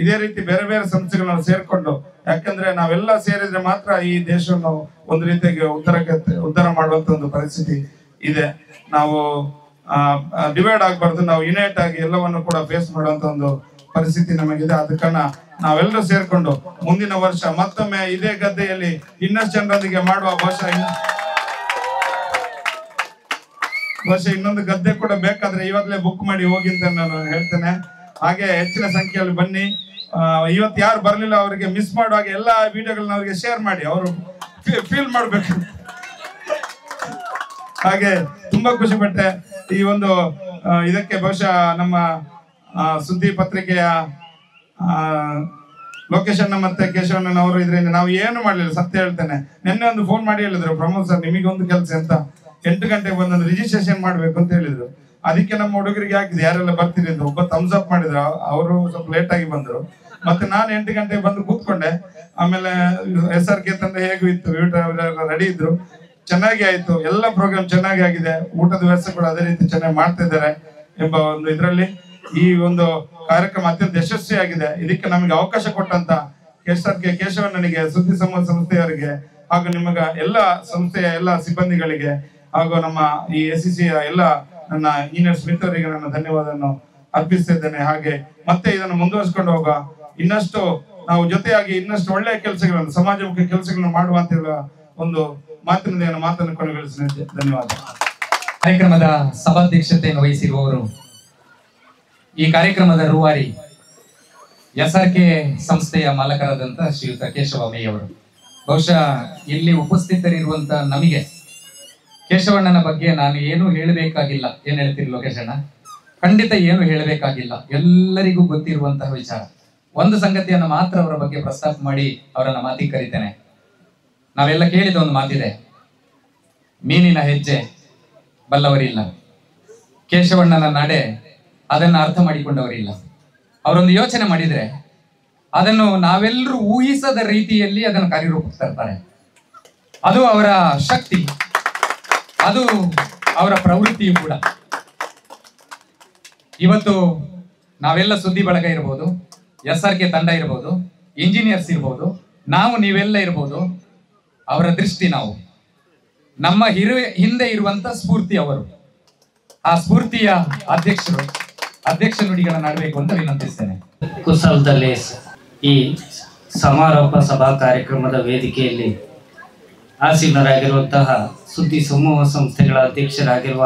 ಇದೇ ರೀತಿ ಬೇರೆ ಬೇರೆ ಸಂಸ್ಥೆಗಳನ್ನು ಸೇರ್ಕೊಂಡು, ಯಾಕಂದ್ರೆ ನಾವೆಲ್ಲ ಸೇರಿದ್ರೆ ಮಾತ್ರ ಈ ದೇಶವನ್ನು ಒಂದು ರೀತಿಯಾಗಿ ಉದ್ಧಾರ ಮಾಡುವಂತ ಒಂದು ಪರಿಸ್ಥಿತಿ ಇದೆ. ನಾವು ಡಿವೈಡ್ ಆಗ್ಬಾರ್ದು, ನಾವು ಯುನೈಟ್ ಆಗಿ ಎಲ್ಲವನ್ನು ಕೂಡ ಫೇಸ್ ಮಾಡುವಂತ ಒಂದು ಪರಿಸ್ಥಿತಿ ನಮಗಿದೆ. ಅದಕ್ಕನ್ನ ನಾವೆಲ್ಲರೂ ಸೇರ್ಕೊಂಡು ಮುಂದಿನ ವರ್ಷ ಮತ್ತೊಮ್ಮೆ ಇದೇ ಗದ್ದೆಯಲ್ಲಿ ಇನ್ನಷ್ಟು ಜನರೊಂದಿಗೆ ಮಾಡುವ ಬಹುಶಃ ಇನ್ನೊಂದು ಗದ್ದೆ ಕೂಡ ಬೇಕಾದ್ರೆ ಇವಾಗಲೇ ಬುಕ್ ಮಾಡಿ ಹೋಗಿ ಅಂತ ನಾನು ಹೇಳ್ತೇನೆ. ಹಾಗೆ ಹೆಚ್ಚಿನ ಸಂಖ್ಯೆಯಲ್ಲಿ ಬನ್ನಿ. ಇವತ್ತು ಯಾರು ಬರ್ಲಿಲ್ಲ ಅವರಿಗೆ ಮಿಸ್ ಮಾಡುವಾಗ ಎಲ್ಲಾ ವಿಡಿಯೋಗಳನ್ನ ಅವರಿಗೆ ಶೇರ್ ಮಾಡಿ, ಅವರು ಫೀಲ್ ಮಾಡ್ಬೇಕು. ಹಾಗೆ ತುಂಬಾ ಖುಷಿ ಪಟ್ಟೆ ಈ ಒಂದು ಇದಕ್ಕೆ. ಬಹುಶಃ ನಮ್ಮ ಸುದ್ದಿ ಪತ್ರಿಕೆಯ ಲೊಕೇಶನ್ ಮತ್ತೆ ಕೇಶವಣ್ಣನವರು ಇದರಿಂದ ನಾವು ಏನು ಮಾಡ್ಲಿಲ್ಲ, ಸತ್ಯ ಹೇಳ್ತೇನೆ. ನಿನ್ನೆ ಒಂದು ಫೋನ್ ಮಾಡಿ ಹೇಳಿದ್ರು, ಪ್ರಮೋದ್ ಸರ್ ನಿಮಗೆ ಒಂದು ಕೆಲಸ ಅಂತ 8 ಗಂಟೆಗೆ ಬಂದೊಂದು ರಿಜಿಸ್ಟ್ರೇಷನ್ ಮಾಡ್ಬೇಕು ಅಂತ ಹೇಳಿದ್ರು. ಅದಕ್ಕೆ ನಮ್ಮ ಹುಡುಗರಿಗೆ ಹಾಕಿದೆ ಯಾರೆಲ್ಲ ಬರ್ತೀರಿ ಅಂತ. ಒಬ್ಬ ಥಮ್ಸ್ ಅಪ್ ಮಾಡಿದ್ರು, ಅವರು ಸ್ವಲ್ಪ ಲೇಟ್ ಆಗಿ ಬಂದ್ರು. ಮತ್ತೆ ನಾನು 8 ಗಂಟೆಗೆ ಬಂದು ಕೂತ್ಕೊಂಡೆ. ಆಮೇಲೆ SRK ತಂಡ ಹೇಗೂ ಇತ್ತು, ರೆಡಿ ಇದ್ರು, ಚೆನ್ನಾಗಿ ಆಯ್ತು. ಎಲ್ಲ ಪ್ರೋಗ್ರಾಮ್ ಚೆನ್ನಾಗಿ ಆಗಿದೆ. ಊಟದ ವ್ಯವಸ್ಥೆ ಕೂಡ ಅದೇ ರೀತಿ ಚೆನ್ನಾಗಿ ಮಾಡ್ತಾ ಇದ್ದಾರೆ ಎಂಬ ಒಂದು ಇದರಲ್ಲಿ ಈ ಒಂದು ಕಾರ್ಯಕ್ರಮ ಅತ್ಯಂತ ಯಶಸ್ವಿಯಾಗಿದೆ. ಇದಕ್ಕೆ ನಮಗೆ ಅವಕಾಶ ಕೊಟ್ಟಂತ SRK ಕೇಶವಣ್ಣನಿಗೆ, ಸುದ್ದಿ ಸಂವಾದ ಸಂಸ್ಥೆಯವರಿಗೆ ಹಾಗೂ ನಿಮಗ ಎಲ್ಲ ಸಂಸ್ಥೆಯ ಎಲ್ಲ ಸಿಬ್ಬಂದಿಗಳಿಗೆ ಹಾಗೂ ನಮ್ಮ ಈ SCC ಎಲ್ಲ ನನ್ನ ಇಂಜಿನಿಯರ್ಸ್ ಮಿತ್ರರಿಗೆ ನನ್ನ ಧನ್ಯವಾದವನ್ನು ಅರ್ಪಿಸ್ತಿದ್ದೇನೆ. ಹಾಗೆ ಮತ್ತೆ ಇದನ್ನು ಮುಂದುವರಿಸಿಕೊಂಡು ಹೋಗ ಇನ್ನಷ್ಟು ನಾವು ಜೊತೆಯಾಗಿ ಇನ್ನಷ್ಟು ಒಳ್ಳೆಯ ಕೆಲಸಗಳನ್ನು, ಸಮಾಜಮುಖಿ ಕೆಲಸಗಳನ್ನು ಮಾಡುವಂತ ಒಂದು ಮಾತನ್ನು ಕೊನೆಗೊಳಿಸಿದ್ದೇನೆ. ಧನ್ಯವಾದ. ಕಾರ್ಯಕ್ರಮದ ಸಭಾಧ್ಯಕ್ಷತೆಯನ್ನು ವಹಿಸಿರುವವರು ಈ ಕಾರ್ಯಕ್ರಮದ ರೂವಾರಿ SRK ಸಂಸ್ಥೆಯ ಮಾಲಕರಾದಂತ ಶ್ರೀಯುತ ಕೇಶವಮಯ್ಯವರು. ಬಹುಶಃ ಇಲ್ಲಿ ಉಪಸ್ಥಿತರಿರುವಂತ ನಮಗೆ ಕೇಶವಣ್ಣನ ಬಗ್ಗೆ ನಾನು ಏನು ಹೇಳಬೇಕಾಗಿಲ್ಲ. ಏನ್ ಹೇಳ್ತೀರಿ ಲೋಕೇಶಣ್ಣ? ಖಂಡಿತ ಏನು ಹೇಳಬೇಕಾಗಿಲ್ಲ, ಎಲ್ಲರಿಗೂ ಗೊತ್ತಿರುವಂತಹ ವಿಚಾರ. ಒಂದು ಸಂಗತಿಯನ್ನು ಮಾತ್ರ ಅವರ ಬಗ್ಗೆ ಪ್ರಸ್ತಾಪ ಮಾಡಿ ಅವರನ್ನ ಮಾತಿಗೆ ಕರಿತೇನೆ. ನಾವೆಲ್ಲ ಕೇಳಿದ ಒಂದು ಮಾತಿದೆ, ಮೀನಿನ ಹೆಜ್ಜೆ ಬಲ್ಲವರಿಲ್ಲ, ಕೇಶವಣ್ಣನ ನಡೆ ಅದನ್ನ ಅರ್ಥ ಮಾಡಿಕೊಂಡವರಿಲ್ಲ. ಅವರೊಂದು ಯೋಚನೆ ಮಾಡಿದ್ರೆ ಅದನ್ನು ನಾವೆಲ್ಲರೂ ಊಹಿಸದ ರೀತಿಯಲ್ಲಿ ಅದನ್ನು ಕಾರ್ಯರೂಪಕ್ಕೆ ತರ್ತಾರೆ. ಅದು ಅವರ ಶಕ್ತಿ, ಅದು ಅವರ ಪ್ರವೃತ್ತಿಯು ಕೂಡ. ಇವತ್ತು ನಾವೆಲ್ಲ ಸುದ್ದಿ ಬಳಗ ಇರ್ಬೋದು, SRK ತಂಡ ಇರ್ಬೋದು, ಇಂಜಿನಿಯರ್ಸ್ ಇರ್ಬೋದು, ನೀವೆಲ್ಲ ಇರ್ಬೋದು, ಅವರ ದೃಷ್ಟಿ ನಾವು, ನಮ್ಮ ಹಿಂದೆ ಇರುವಂತ ಸ್ಫೂರ್ತಿ ಅವರು. ಆ ಸ್ಫೂರ್ತಿಯ ಅಧ್ಯಕ್ಷ ನುಡಿಗಳನ್ನು ಆಡಬೇಕು ಅಂತ ವಿನಂತಿಸ್ತೇನೆ. ಕುಸಲದಲ್ಲಿ ಈ ಸಮಾರೋಪ ಸಭಾ ಕಾರ್ಯಕ್ರಮದ ವೇದಿಕೆಯಲ್ಲಿ ಆಸೀನರಾಗಿರುವಂತಹ ಸುದ್ದಿ ಸಮೂಹ ಸಂಸ್ಥೆಗಳ ಅಧ್ಯಕ್ಷರಾಗಿರುವ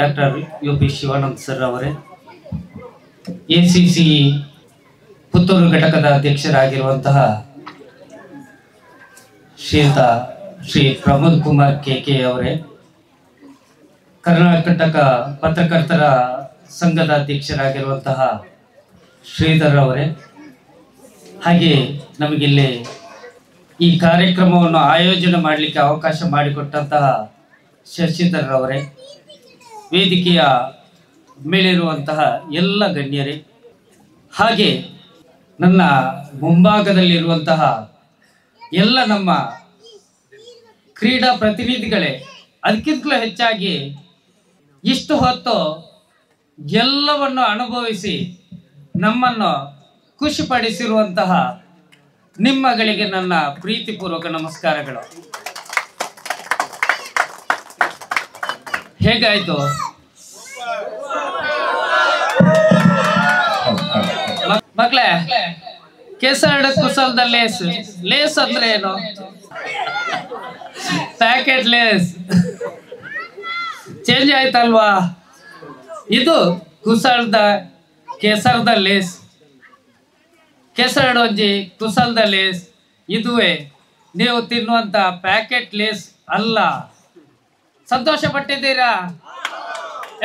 ಡಾಕ್ಟರ್ UP ಶಿವಾನಂದ್ ಸರ್ ಅವರೇ, ACC ಪುತ್ತೂರು ಘಟಕದ ಅಧ್ಯಕ್ಷರಾಗಿರುವಂತಹ ಶ್ರೀ ಪ್ರಮೋದ್ ಕುಮಾರ್ KK ಅವರೇ, ಕರ್ನಾಟಕ ಪತ್ರಕರ್ತರ ಸಂಘದ ಅಧ್ಯಕ್ಷರಾಗಿರುವಂತಹ ಶ್ರೀಧರ್ ಅವರೇ, ಹಾಗೆ ನಮಗಿಲ್ಲಿ ಈ ಕಾರ್ಯಕ್ರಮವನ್ನು ಆಯೋಜನೆ ಮಾಡಲಿಕ್ಕೆ ಅವಕಾಶ ಮಾಡಿಕೊಟ್ಟಂತಹ ಶಶಿಧರ್ ಅವರೇ, ವೇದಿಕೆಯ ಮೇಲಿರುವಂತಹ ಎಲ್ಲ ಗಣ್ಯರೇ, ಹಾಗೆ ನನ್ನ ಮುಂಭಾಗದಲ್ಲಿರುವಂತಹ ಎಲ್ಲ ನಮ್ಮ ಕ್ರೀಡಾ ಪ್ರತಿನಿಧಿಗಳೇ, ಅದಕ್ಕಿಂತಲೂ ಹೆಚ್ಚಾಗಿ ಇಷ್ಟು ಹೊತ್ತು ಎಲ್ಲವನ್ನು ಅನುಭವಿಸಿ ನಮ್ಮನ್ನು ಖುಷಿಪಡಿಸಿರುವಂತಹ ನಿಮ್ಮಗಳಿಗೆ ನನ್ನ ಪ್ರೀತಿಪೂರ್ವಕ ನಮಸ್ಕಾರಗಳು. ಹೇಗಾಯ್ತು? ಮಕ್ಕಳೇ, ಕೆಸರಡ ಕುಸಲದ ಲೇಸ್. ಲೇಸ್ ಅಂದ್ರೆ ಏನು? ಪ್ಯಾಕೆಟ್ ಲೇಸ್ ಚೇಂಜ್ ಆಯ್ತಲ್ವಾ? ಇದು ಕುಸಲದ ಕೆಸರದ ಲೇಸ್. ಕೆಸರಡೊಂಜಿ ಕುಸಲದ ಲೇಸ್ ಇದುವೇ ನೀವು ತಿನ್ನುವಂತ ಪ್ಯಾಕೆಟ್ ಲೇಸ್ ಅಲ್ಲ. ಸಂತೋಷ ಪಟ್ಟಿದ್ದೀರಾ?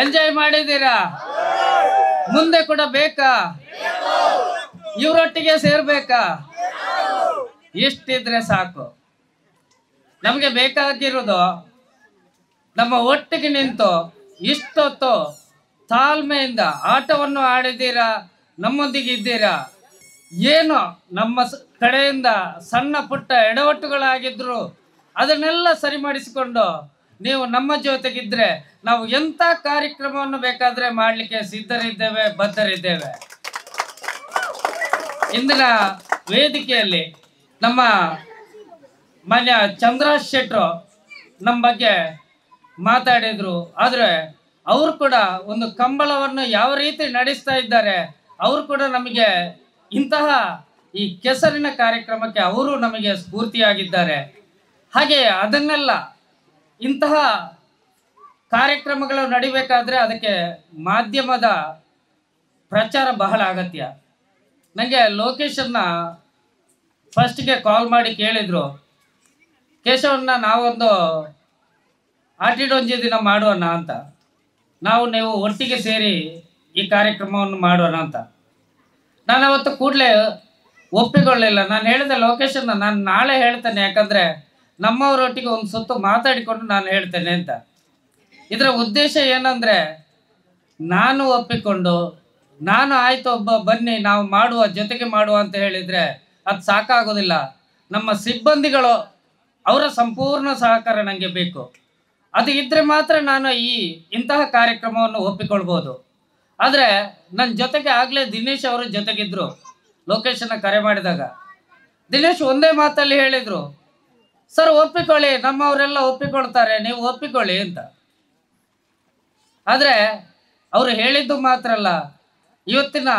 ಎಂಜಾಯ್ ಮಾಡಿದ್ದೀರಾ? ಮುಂದೆ ಕೂಡ ಬೇಕಾ? ಇವರೊಟ್ಟಿಗೆ ಸೇರ್ಬೇಕಾ? ಎಷ್ಟಿದ್ರೆ ಸಾಕು. ನಮಗೆ ಬೇಕಾಗಿರೋದು ನಮ್ಮ ಒಟ್ಟಿಗೆ ನಿಂತು ಇಷ್ಟೊತ್ತು ತಾಳ್ಮೆಯಿಂದ ಆಟವನ್ನು ಆಡಿದ್ದೀರಾ, ನಮ್ಮೊಂದಿಗೆ ಇದ್ದೀರಾ. ಏನು ನಮ್ಮ ಕಡೆಯಿಂದ ಸಣ್ಣ ಪುಟ್ಟ ಎಡವಟ್ಟುಗಳಾಗಿದ್ರು ಅದನ್ನೆಲ್ಲ ಸರಿ ಮಾಡಿಸಿಕೊಂಡು ನೀವು ನಮ್ಮ ಜೊತೆಗಿದ್ರೆ ನಾವು ಎಂಥ ಕಾರ್ಯಕ್ರಮವನ್ನು ಬೇಕಾದ್ರೆ ಮಾಡಲಿಕ್ಕೆ ಸಿದ್ಧರಿದ್ದೇವೆ, ಬದ್ಧರಿದ್ದೇವೆ. ಇಂದಿನ ವೇದಿಕೆಯಲ್ಲಿ ನಮ್ಮ ಮಾನ್ಯ ಚಂದ್ರಾಜ್ ಶೆಟ್ರು ನಮ್ಮ ಬಗ್ಗೆ ಮಾತಾಡಿದ್ರು. ಆದರೆ ಅವರು ಕೂಡ ಒಂದು ಕಂಬಳವನ್ನು ಯಾವ ರೀತಿ ನಡೆಸ್ತಾ ಇದ್ದಾರೆ, ಅವರು ಕೂಡ ನಮಗೆ ಇಂತಹ ಈ ಕೆಸರಿನ ಕಾರ್ಯಕ್ರಮಕ್ಕೆ ಅವರು ನಮಗೆ ಸ್ಫೂರ್ತಿಯಾಗಿದ್ದಾರೆ. ಹಾಗೆ ಅದನ್ನೆಲ್ಲ ಇಂತಹ ಕಾರ್ಯಕ್ರಮಗಳು ನಡಿಬೇಕಾದ್ರೆ ಅದಕ್ಕೆ ಮಾಧ್ಯಮದ ಪ್ರಚಾರ ಬಹಳ ಅಗತ್ಯ. ನನಗೆ ಲೋಕೇಶನ್ನ ಫಸ್ಟ್ಗೆ ಕಾಲ್ ಮಾಡಿ ಕೇಳಿದರು, ಕೇಶವನ್ನ ನಾವೊಂದು ಆಟಿಡೊಂಜಿ ದಿನ ಮಾಡೋಣ ಅಂತ, ನೀವು ಒಟ್ಟಿಗೆ ಸೇರಿ ಈ ಕಾರ್ಯಕ್ರಮವನ್ನು ಮಾಡೋಣ ಅಂತ. ನಾನು ಅವತ್ತು ಕೂಡಲೇ ಒಪ್ಪಿಕೊಳ್ಳಿಲ್ಲ. ನಾನು ಹೇಳಿದೆ ಲೊಕೇಶನ್ನ ನಾನು ನಾಳೆ ಹೇಳ್ತೇನೆ, ಯಾಕಂದರೆ ನಮ್ಮವರೊಟ್ಟಿಗೆ ಒಂದು ಸುತ್ತು ಮಾತಾಡಿಕೊಂಡು ನಾನು ಹೇಳ್ತೇನೆ ಅಂತ. ಇದರ ಉದ್ದೇಶ ಏನಂದರೆ, ನಾನು ಒಪ್ಪಿಕೊಂಡು ನಾನು ಆಯಿತು ಬನ್ನಿ ನಾವು ಮಾಡುವ, ಜೊತೆಗೆ ಮಾಡುವ ಅಂತ ಹೇಳಿದರೆ ಅದು ಸಾಕಾಗೋದಿಲ್ಲ. ನಮ್ಮ ಸಿಬ್ಬಂದಿಗಳು ಅವರ ಸಂಪೂರ್ಣ ಸಹಕಾರ ನನಗೆ ಬೇಕು. ಅದು ಇದ್ದರೆ ಮಾತ್ರ ನಾನು ಇಂತಹ ಕಾರ್ಯಕ್ರಮವನ್ನು ಒಪ್ಪಿಕೊಳ್ಬೋದು. ಆದರೆ ನನ್ನ ಜೊತೆಗೆ ಆಗಲೇ ದಿನೇಶ್ ಅವರು ಜೊತೆಗಿದ್ದರು. ಲೊಕೇಶನ್ನ ಕರೆ ಮಾಡಿದಾಗ ದಿನೇಶ್ ಒಂದೇ ಮಾತಲ್ಲಿ ಹೇಳಿದರು, ಸರ್ ಒಪ್ಪಿಕೊಳ್ಳಿ, ನಮ್ಮವರೆಲ್ಲ ಒಪ್ಪಿಕೊಳ್ತಾರೆ, ನೀವು ಒಪ್ಪಿಕೊಳ್ಳಿ ಅಂತ. ಆದರೆ ಅವರು ಹೇಳಿದ್ದು ಮಾತ್ರ ಅಲ್ಲ, ಇವತ್ತಿನ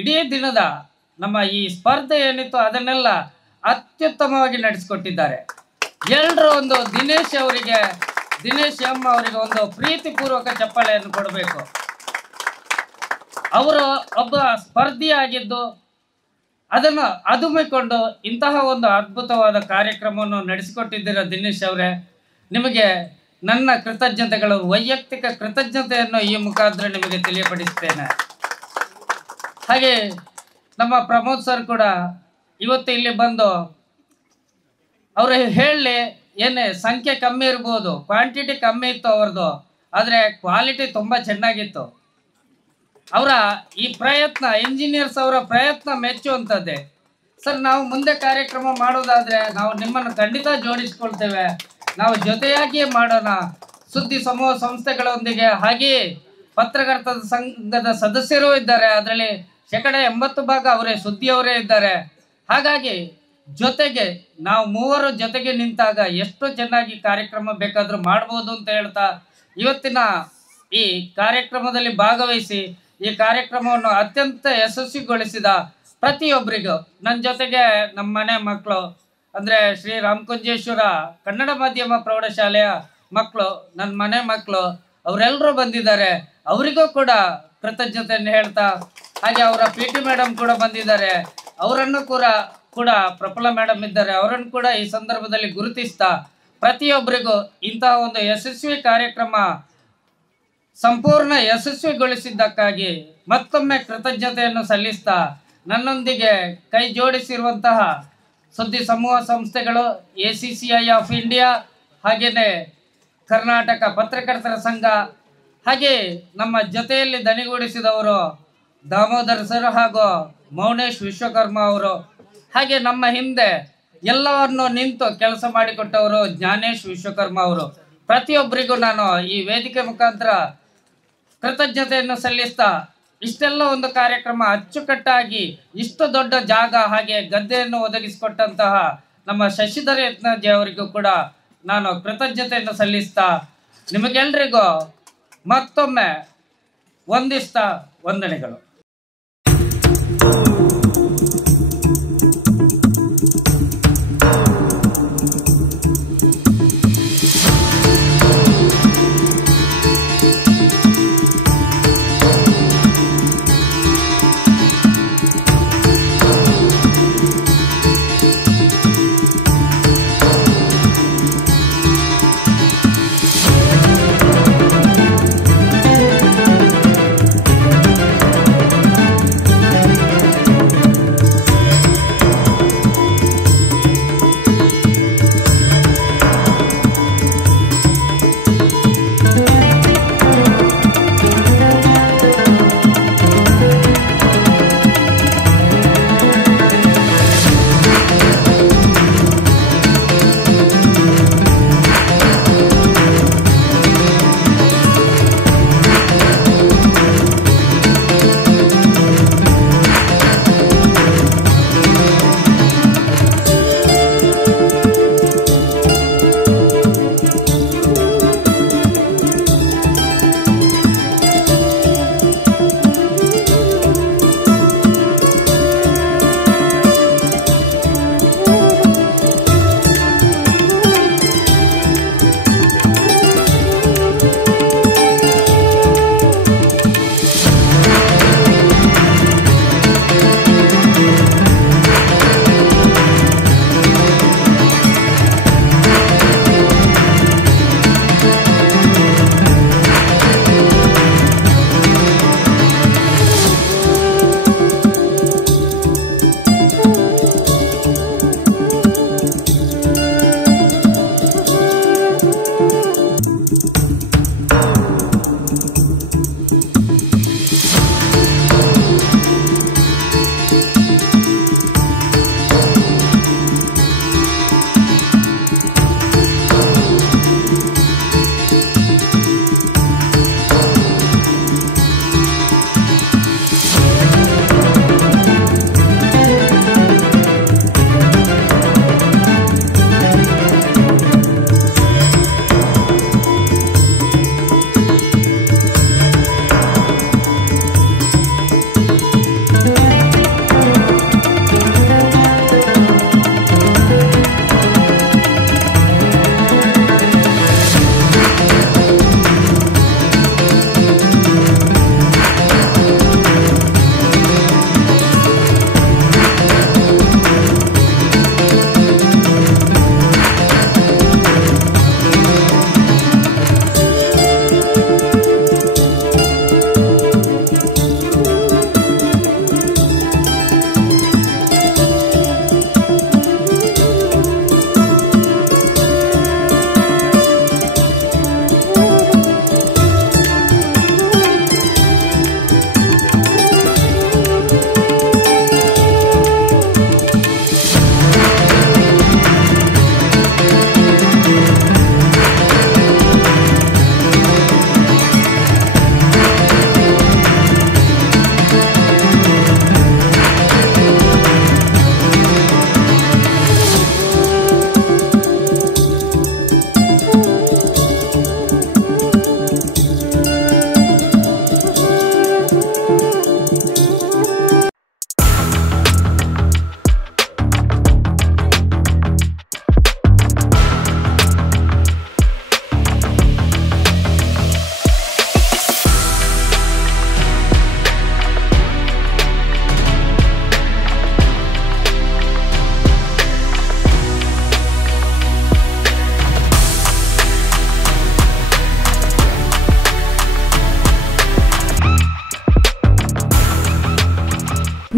ಇಡೀ ದಿನದ ನಮ್ಮ ಈ ಸ್ಪರ್ಧೆ ಏನಿತ್ತು ಅದನ್ನೆಲ್ಲ ಅತ್ಯುತ್ತಮವಾಗಿ ನಡೆಸಿಕೊಟ್ಟಿದ್ದಾರೆ. ಎಲ್ಲರೂ ಒಂದು ದಿನೇಶ್ ಎಂ ಅವರಿಗೆ ಒಂದು ಪ್ರೀತಿಪೂರ್ವಕ ಚಪ್ಪಾಳೆಯನ್ನು ಕೊಡಬೇಕು. ಅವರು ಒಬ್ಬ ಸ್ಪರ್ಧಿಯಾಗಿದ್ದು ಅದನ್ನು ಅದುಮಿಕೊಂಡು ಇಂತಹ ಒಂದು ಅದ್ಭುತವಾದ ಕಾರ್ಯಕ್ರಮವನ್ನು ನಡೆಸಿಕೊಟ್ಟಿದ್ದೀರ ದಿನೇಶ್ ಅವರೇ. ನಿಮಗೆ ನನ್ನ ಕೃತಜ್ಞತೆಗಳು, ವೈಯಕ್ತಿಕ ಕೃತಜ್ಞತೆಯನ್ನು ಈ ಮುಖಾಂತರ ನಿಮಗೆ ತಿಳಿಯಪಡಿಸ್ತೇನೆ. ಹಾಗೆ ನಮ್ಮ ಪ್ರಮೋದ್ ಸರ್ ಕೂಡ ಇವತ್ತು ಇಲ್ಲಿ ಬಂದು ಅವರು ಹೇಳಲಿ, ಏನೇ ಸಂಖ್ಯೆ ಕಮ್ಮಿ ಇರ್ಬೋದು, ಕ್ವಾಂಟಿಟಿ ಕಮ್ಮಿ ಇತ್ತು ಅವ್ರದ್ದು, ಆದರೆ ಕ್ವಾಲಿಟಿ ತುಂಬ ಚೆನ್ನಾಗಿತ್ತು. ಅವರ ಈ ಪ್ರಯತ್ನ, ಇಂಜಿನಿಯರ್ಸ್ ಅವರ ಪ್ರಯತ್ನ ಮೆಚ್ಚುವಂಥದ್ದೇ. ಸರ್ ನಾವು ಮುಂದೆ ಕಾರ್ಯಕ್ರಮ ಮಾಡೋದಾದರೆ ನಾವು ನಿಮ್ಮನ್ನು ಖಂಡಿತ ಜೋಡಿಸ್ಕೊಳ್ತೇವೆ, ನಾವು ಜೊತೆಯಾಗಿಯೇ ಮಾಡೋಣ. ಸುದ್ದಿ ಸಮೂಹ ಸಂಸ್ಥೆಗಳೊಂದಿಗೆ ಹಾಗೆಯೇ ಪತ್ರಕರ್ತರ ಸಂಘದ ಸದಸ್ಯರೂ ಇದ್ದಾರೆ, ಅದರಲ್ಲಿ 80% ಅವರೇ ಸುದ್ದಿಯವರೇ ಇದ್ದಾರೆ. ಹಾಗಾಗಿ ಜೊತೆಗೆ ನಾವು ಮೂವರು ಜೊತೆಗೆ ನಿಂತಾಗ ಎಷ್ಟು ಚೆನ್ನಾಗಿ ಕಾರ್ಯಕ್ರಮ ಬೇಕಾದರೂ ಮಾಡ್ಬೋದು ಅಂತ ಹೇಳ್ತಾ, ಇವತ್ತಿನ ಈ ಕಾರ್ಯಕ್ರಮದಲ್ಲಿ ಭಾಗವಹಿಸಿ ಈ ಕಾರ್ಯಕ್ರಮವನ್ನು ಅತ್ಯಂತ ಯಶಸ್ವಿಗೊಳಿಸಿದ ಪ್ರತಿಯೊಬ್ಬರಿಗೂ, ನನ್ನ ಜೊತೆಗೆ ನಮ್ಮ ಮನೆ ಮಕ್ಕಳು ಅಂದರೆ ಶ್ರೀ ರಾಮಕುಂಜೇಶ್ವರ ಕನ್ನಡ ಮಾಧ್ಯಮ ಪ್ರೌಢಶಾಲೆಯ ಮಕ್ಕಳು, ನನ್ನ ಮನೆ ಮಕ್ಕಳು, ಅವರೆಲ್ಲರೂ ಬಂದಿದ್ದಾರೆ. ಅವರಿಗೂ ಕೂಡ ಕೃತಜ್ಞತೆಯನ್ನು ಹೇಳ್ತಾ, ಹಾಗೆ ಅವರ PT ಮೇಡಮ್ ಕೂಡ ಬಂದಿದ್ದಾರೆ, ಅವರನ್ನು ಕೂಡ ಪ್ರಫುಲ್ಲ ಮೇಡಮ್ ಇದ್ದಾರೆ, ಅವರನ್ನು ಕೂಡ ಈ ಸಂದರ್ಭದಲ್ಲಿ ಗುರುತಿಸ್ತಾ ಪ್ರತಿಯೊಬ್ಬರಿಗೂ ಇಂತಹ ಒಂದು ಯಶಸ್ವಿ ಕಾರ್ಯಕ್ರಮ ಸಂಪೂರ್ಣ ಯಶಸ್ವಿಗೊಳಿಸಿದ್ದಕ್ಕಾಗಿ ಮತ್ತೊಮ್ಮೆ ಕೃತಜ್ಞತೆಯನ್ನು ಸಲ್ಲಿಸ್ತಾ, ನನ್ನೊಂದಿಗೆ ಕೈ ಜೋಡಿಸಿರುವಂತಹ ಸುದ್ದಿ ಸಮೂಹ ಸಂಸ್ಥೆಗಳು, ACCI ಆಫ್ ಇಂಡಿಯಾ, ಹಾಗೆಯೇ ಕರ್ನಾಟಕ ಪತ್ರಕರ್ತರ ಸಂಘ, ಹಾಗೆ ನಮ್ಮ ಜೊತೆಯಲ್ಲಿ ದನಿಗೂಡಿಸಿದವರು ದಾಮೋದರ್ ಸರ್ ಹಾಗೂ ಮೌನೇಶ್ ವಿಶ್ವಕರ್ಮ ಅವರು, ಹಾಗೆ ನಮ್ಮ ಹಿಂದೆ ಎಲ್ಲವನ್ನು ನಿಂತು ಕೆಲಸ ಮಾಡಿಕೊಟ್ಟವರು ಜ್ಞಾನೇಶ್ ವಿಶ್ವಕರ್ಮ ಅವರು. ಪ್ರತಿಯೊಬ್ಬರಿಗೂ ನಾನು ಈ ವೇದಿಕೆ ಮುಖಾಂತರ ಕೃತಜ್ಞತೆಯನ್ನು ಸಲ್ಲಿಸ್ತಾ, ಇಷ್ಟೆಲ್ಲ ಒಂದು ಕಾರ್ಯಕ್ರಮ ಅಚ್ಚುಕಟ್ಟಾಗಿ ಇಷ್ಟು ದೊಡ್ಡ ಜಾಗ ಹಾಗೆ ಗದ್ದೆಯನ್ನು ಒದಗಿಸಿಕೊಟ್ಟಂತಹ ನಮ್ಮ ಶಶಿಧರ್ ಯತ್ನಾಜಿ ಅವರಿಗೂ ಕೂಡ ನಾನು ಕೃತಜ್ಞತೆಯನ್ನು ಸಲ್ಲಿಸ್ತಾ, ನಿಮಗೆಲ್ಲರಿಗೂ ಮತ್ತೊಮ್ಮೆ ವಂದಿಸ್ತಾ ವಂದನೆಗಳು.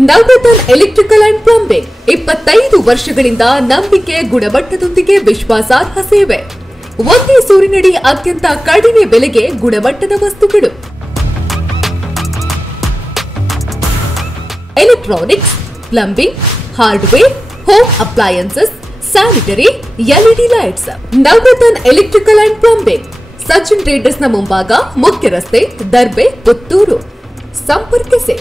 ನವರತ್ನ ಎಲೆಕ್ಟ್ರಿಕಲ್ ಅಂಡ್ ಪ್ಲಂಬಿಂಗ್ 25 ವರ್ಷಗಳಿಂದ ನಂಬಿಕೆ, ಗುಣಮಟ್ಟದೊಂದಿಗೆ ವಿಶ್ವಾಸಾರ್ಹ ಸೇವೆ. ಒಂದೇ ಸೂರಿನಡಿ ಅತ್ಯಂತ ಕಡಿಮೆ ಬೆಲೆಗೆ ಗುಣಮಟ್ಟದ ವಸ್ತುಗಳು. Electronics, plumbing, hardware, home appliances, sanitary, LED lights. Navaratna electrical and plumbing, Sachin ಟ್ರೇಡರ್ಸ್ನ ಮುಂಭಾಗ, ಮುಖ್ಯ ರಸ್ತೆ, ದರ್ಬೆ, ಪುತ್ತೂರು. ಸಂಪರ್ಕಿಸಿ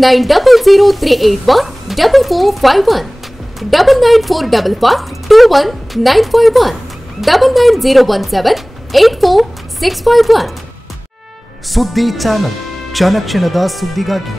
9003814451 9945521951 990178461. ಸುದ್ದಿ ಚಾನಲ್, ಕ್ಷಣ ಕ್ಷಣದ ಸುದ್ದಿಗಾಗಿ.